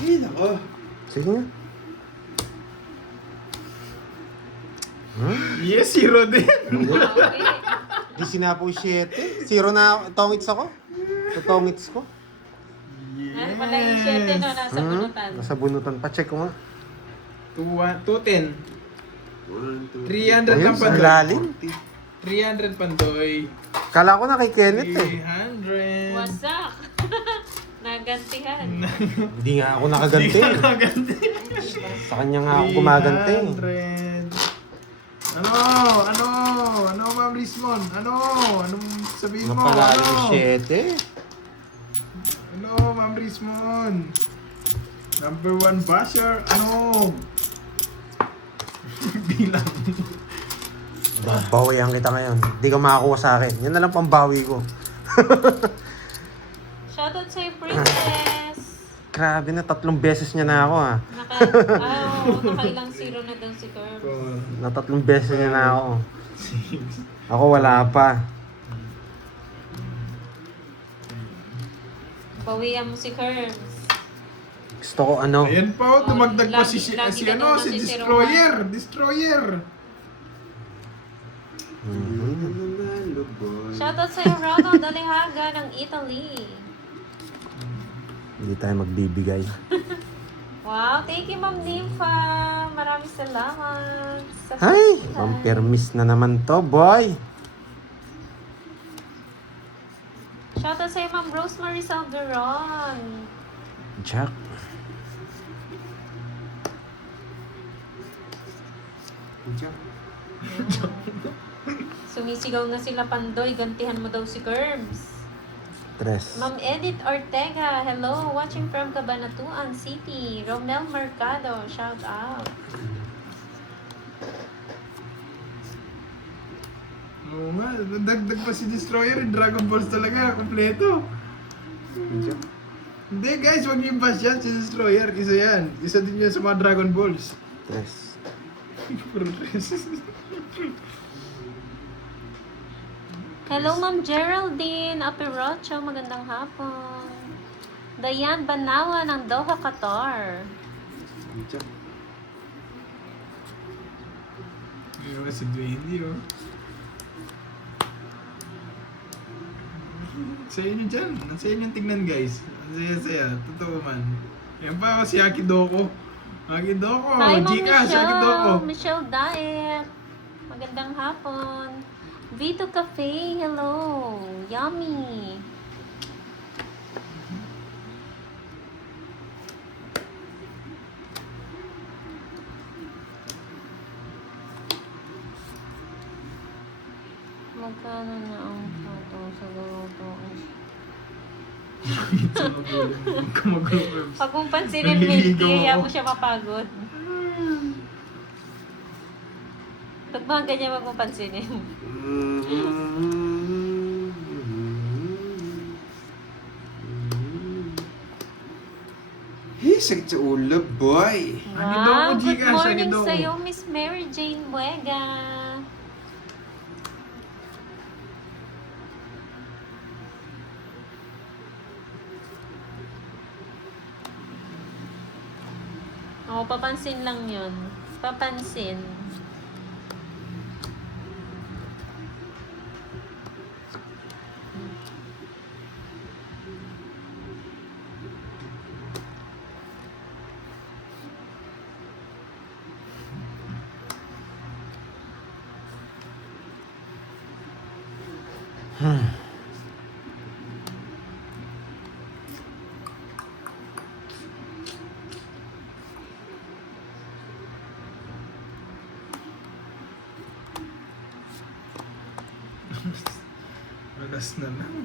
Ay, nako. Sige nga. Yes, zero din. Okay. Di sinapo 7. Zero na tongits ako. Tongits ko. Ano pala yung 7 no, nasa bunutan. Nasa bunutan pa. Check ko nga. 210. 1, 2, 300 Ayun, lang ang pandoy. lalim. 300 pandoy. Kala ko na kay Kenneth eh. 300. Wasak. Nagantihan. Hindi nga ako nakaganti. Ganti. Sa kanya nga ako gumaganti. 300. Ano, Ma'am Rismon? Anong sabihin mo? Napalalim yung 7. Ano, Ma'am Rismon? Number 1 basher, bilang. Babawian kita ngayon. Hindi ka makakuha sa akin. Yan na lang pambawi ko. Shoutout sa'yo, Princess. Grabe na, 3 beses niya na ako ah. Nakailang zero na daw si Curb. Na 3 beses niya na ako. Ako wala pa. Bawian mo si Curb. Gusto ko ano. Ayan pa, dumagdag pa Lagi- si lagi ka ano, naman si si Destroyer. Shoutout sa'yo, Ronald Dalihaga ng Italy. Hindi tayo magbibigay. Wow, thank you, Ma'am Nympha. Maraming salamat. Sa Ay, pagkain. pampermis na naman to, boy. Shoutout sa'yo, Ma'am Rosemary Salveron. Jack. Sumisigaw na sila Pandoy. Gantihan mo daw si Curbs. 3. Ma'am Edith Ortega, hello. Watching from Cabanatuan City. Romel Mercado, shout out. Oo nga, dagdag pa si Destroyer, Dragon Balls talaga, kompleto. Hindi guys, wag niyo i-bash yan si Destroyer, isa yan. Isa din yan sa mga Dragon Balls. 3. Puro tres. Hello, Ma'am Geraldine Apirocho, magandang hapon. Dayan Banawa ng Doha, Qatar. Yung si Dwayne, oh. Sa inyo dyan. Sa inyo tingnan guys. Ang saya-saya. Totoo man. Yan pa si Akidoko. Akidoko. Hi, Ma'am Gcash, Akidoko. Michelle Daet. Magandang hapon. Vito Cafe, hello. Yummy. Magkano na ang photo sa gawato? Huwag ka mag-over. Pag mong pansinin, Naliligaw Milky, kaya ako. mo siya mapagod. Pag mga ganyan, wag mong pansinin. Hey, sakit sa ulo, boy. Wow, good Gcash, morning Agidoko. sa'yo, Miss Mary Jane Muega. Oo, papansin lang yun. Papansin. Alas na lang.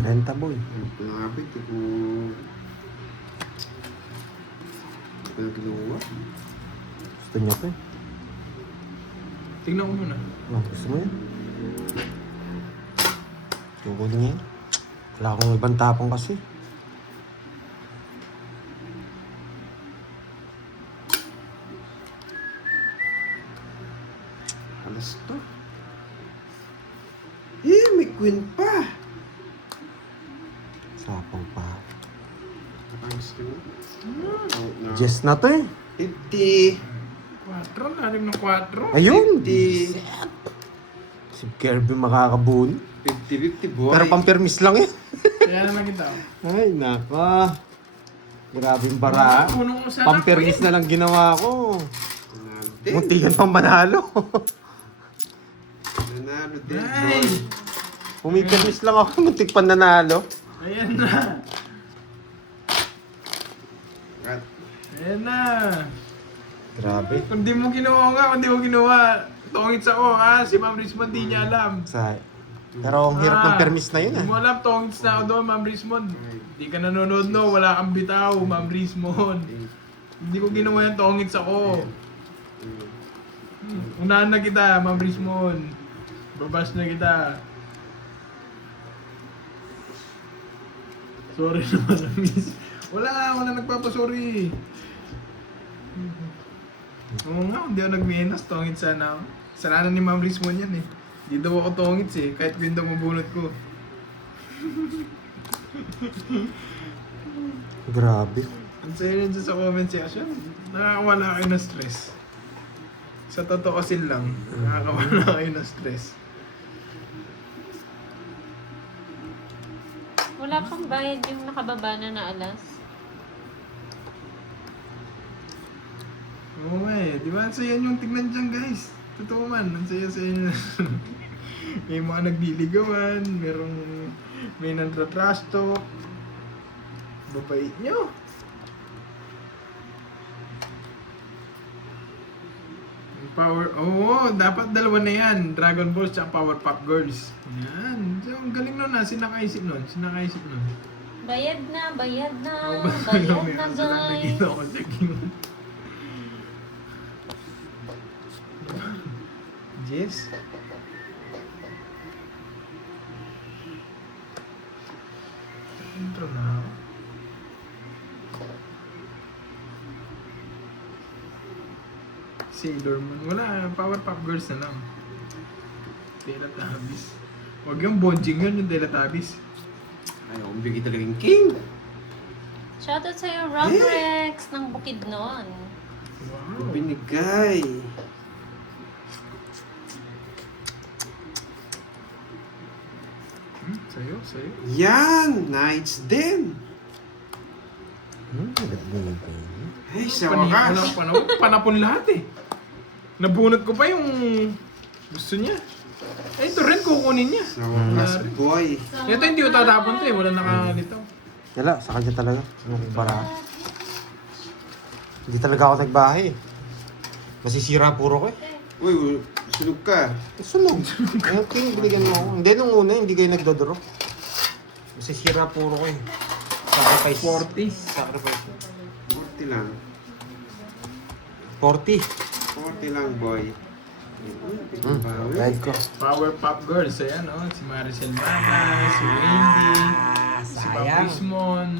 Renta boy. Lapit ko. Ano ginawa? Gusto niya to eh. Tingnan ko muna. Oh, gusto mo yan? Kukunin niya yan. Wala akong ibang tapong kasi. Alas to. May queen pa. Sapang pa. Ayos ka na. Out na. Jess na to eh. 50. 4, lalim ng 4. Ayun! 50. Si Kirby makakabun. 50-50 boy. Pero pampirmis lang eh. Kaya naman kita. Ay, naka. Grabe yung bara. Puno ko sana. Pampirmis na lang ginawa ko. Nanalo din. Muntikan pang manalo. Nanalo din Ay! boy. Pumipirmis lang ako, muntik pa nanalo. Ayan na. At Ayan na. Grabe. Kung di mo ginawa nga, kung di mo ginawa, tongits ako ha. Si Ma'am Rismond di niya alam. Pero ang hirap ng permis na yun Di mo ah. alam, tongits na ako doon, Ma'am Rismond. Di ka nanonood no, wala kang bitaw, Ma'am Rismond. Hindi ko ginawa yung tongits ako. Unahan na kita, Ma'am Rismond. Babas na kita. Sorry naman, miss. Wala nagpapasorry. Oo nga, hindi ako nagminas, tongits sana ako. Salanan ni Ma'am Rismond yan eh. Di daw ako tongits eh, kahit window mabunot ko. Grabe. Ang saya nyo dyan sa comment section, nakakawala kayo ng stress. Sa totoo kasi lang, nakakawala kayo ng stress. Wala kang bayad yung nakababa na alas. Oo nga eh, di ba? Ang saya nyo tignan dyan guys. Totoo man, ang saya-saya nyo. May mga nagliligawan, may nandratrasto. Babait nyo. Dapat dalawa na yan. Dragon Balls at Powerpuff Girls. Yan. So, ang galing nun ha. Sinakaisip nun. Bayad na, bayad na, Oh, bayad may na asa lang guys. nakita ko sa game. Jess? Intro na ako. Sailor Moon. Wala, Powerpuff Girls na lang. Teletubbies. Huwag yung bonjing yun, yung Teletubbies. ayaw, bigay talaga yung king. Shoutout sa'yo, Robrex ng Bukidnon. Wow. Binigay. Sa'yo. Yan! Nights din. Ay, sa wakas. Panapon lahat eh. Nabunot ko pa yung gusto niya. Eh, ito rin kukunin niya. Sa wakas, boy. Ito hindi ko tatapon to eh. Wala nakalitaw. Wala, sa kanya talaga. Yung bara. Hindi talaga ako nagbahay. Masisira puro ko eh. Uy, sunog ka. Sunog. Yung king, binigyan mo ako. Hindi, nung una, hindi kayo nagdodoro. Masisira puro ko eh. Sacrifice. 40. Sacrifice. 40 lang. 40. 40 lang, boy. Bawi. Ride ko. Powerpuff Girls. Ayan o. Si Maricel Mana, si Wendy, si Paprismon.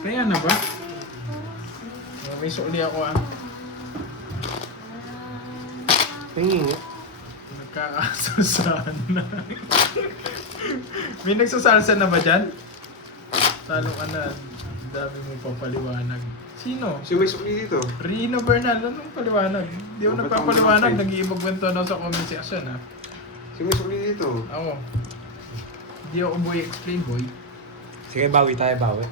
Kaya na ba? May suli ako ah. Tingin. Nagkakasasahan na. May nagsasalsa na ba dyan? Talo ka na. Ang dami mo papaliwanag. Sino? Si may sukli dito. Rino Bernal. Anong paliwanag? Hindi ako Ba't nagpapaliwanag. ako Nag-iibag kwento na ako sa comment section ha. Si may sukli dito. Ako. Hindi ako boy explain boy. Sige, bawi tayo, bawi.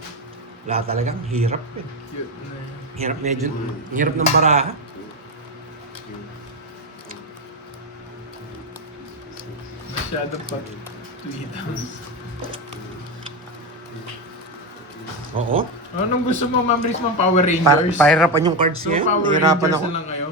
Wala talagang hirap eh. Cute na yun. Hirap medyo. Hirap ng baraha. Masyadong pa tweet. Oo. Anong gusto mo, Ma'am Riz, Power Rangers? Pahirapan yung cards So, ngayon. Power Nahirapan Rangers ako. na lang kayo.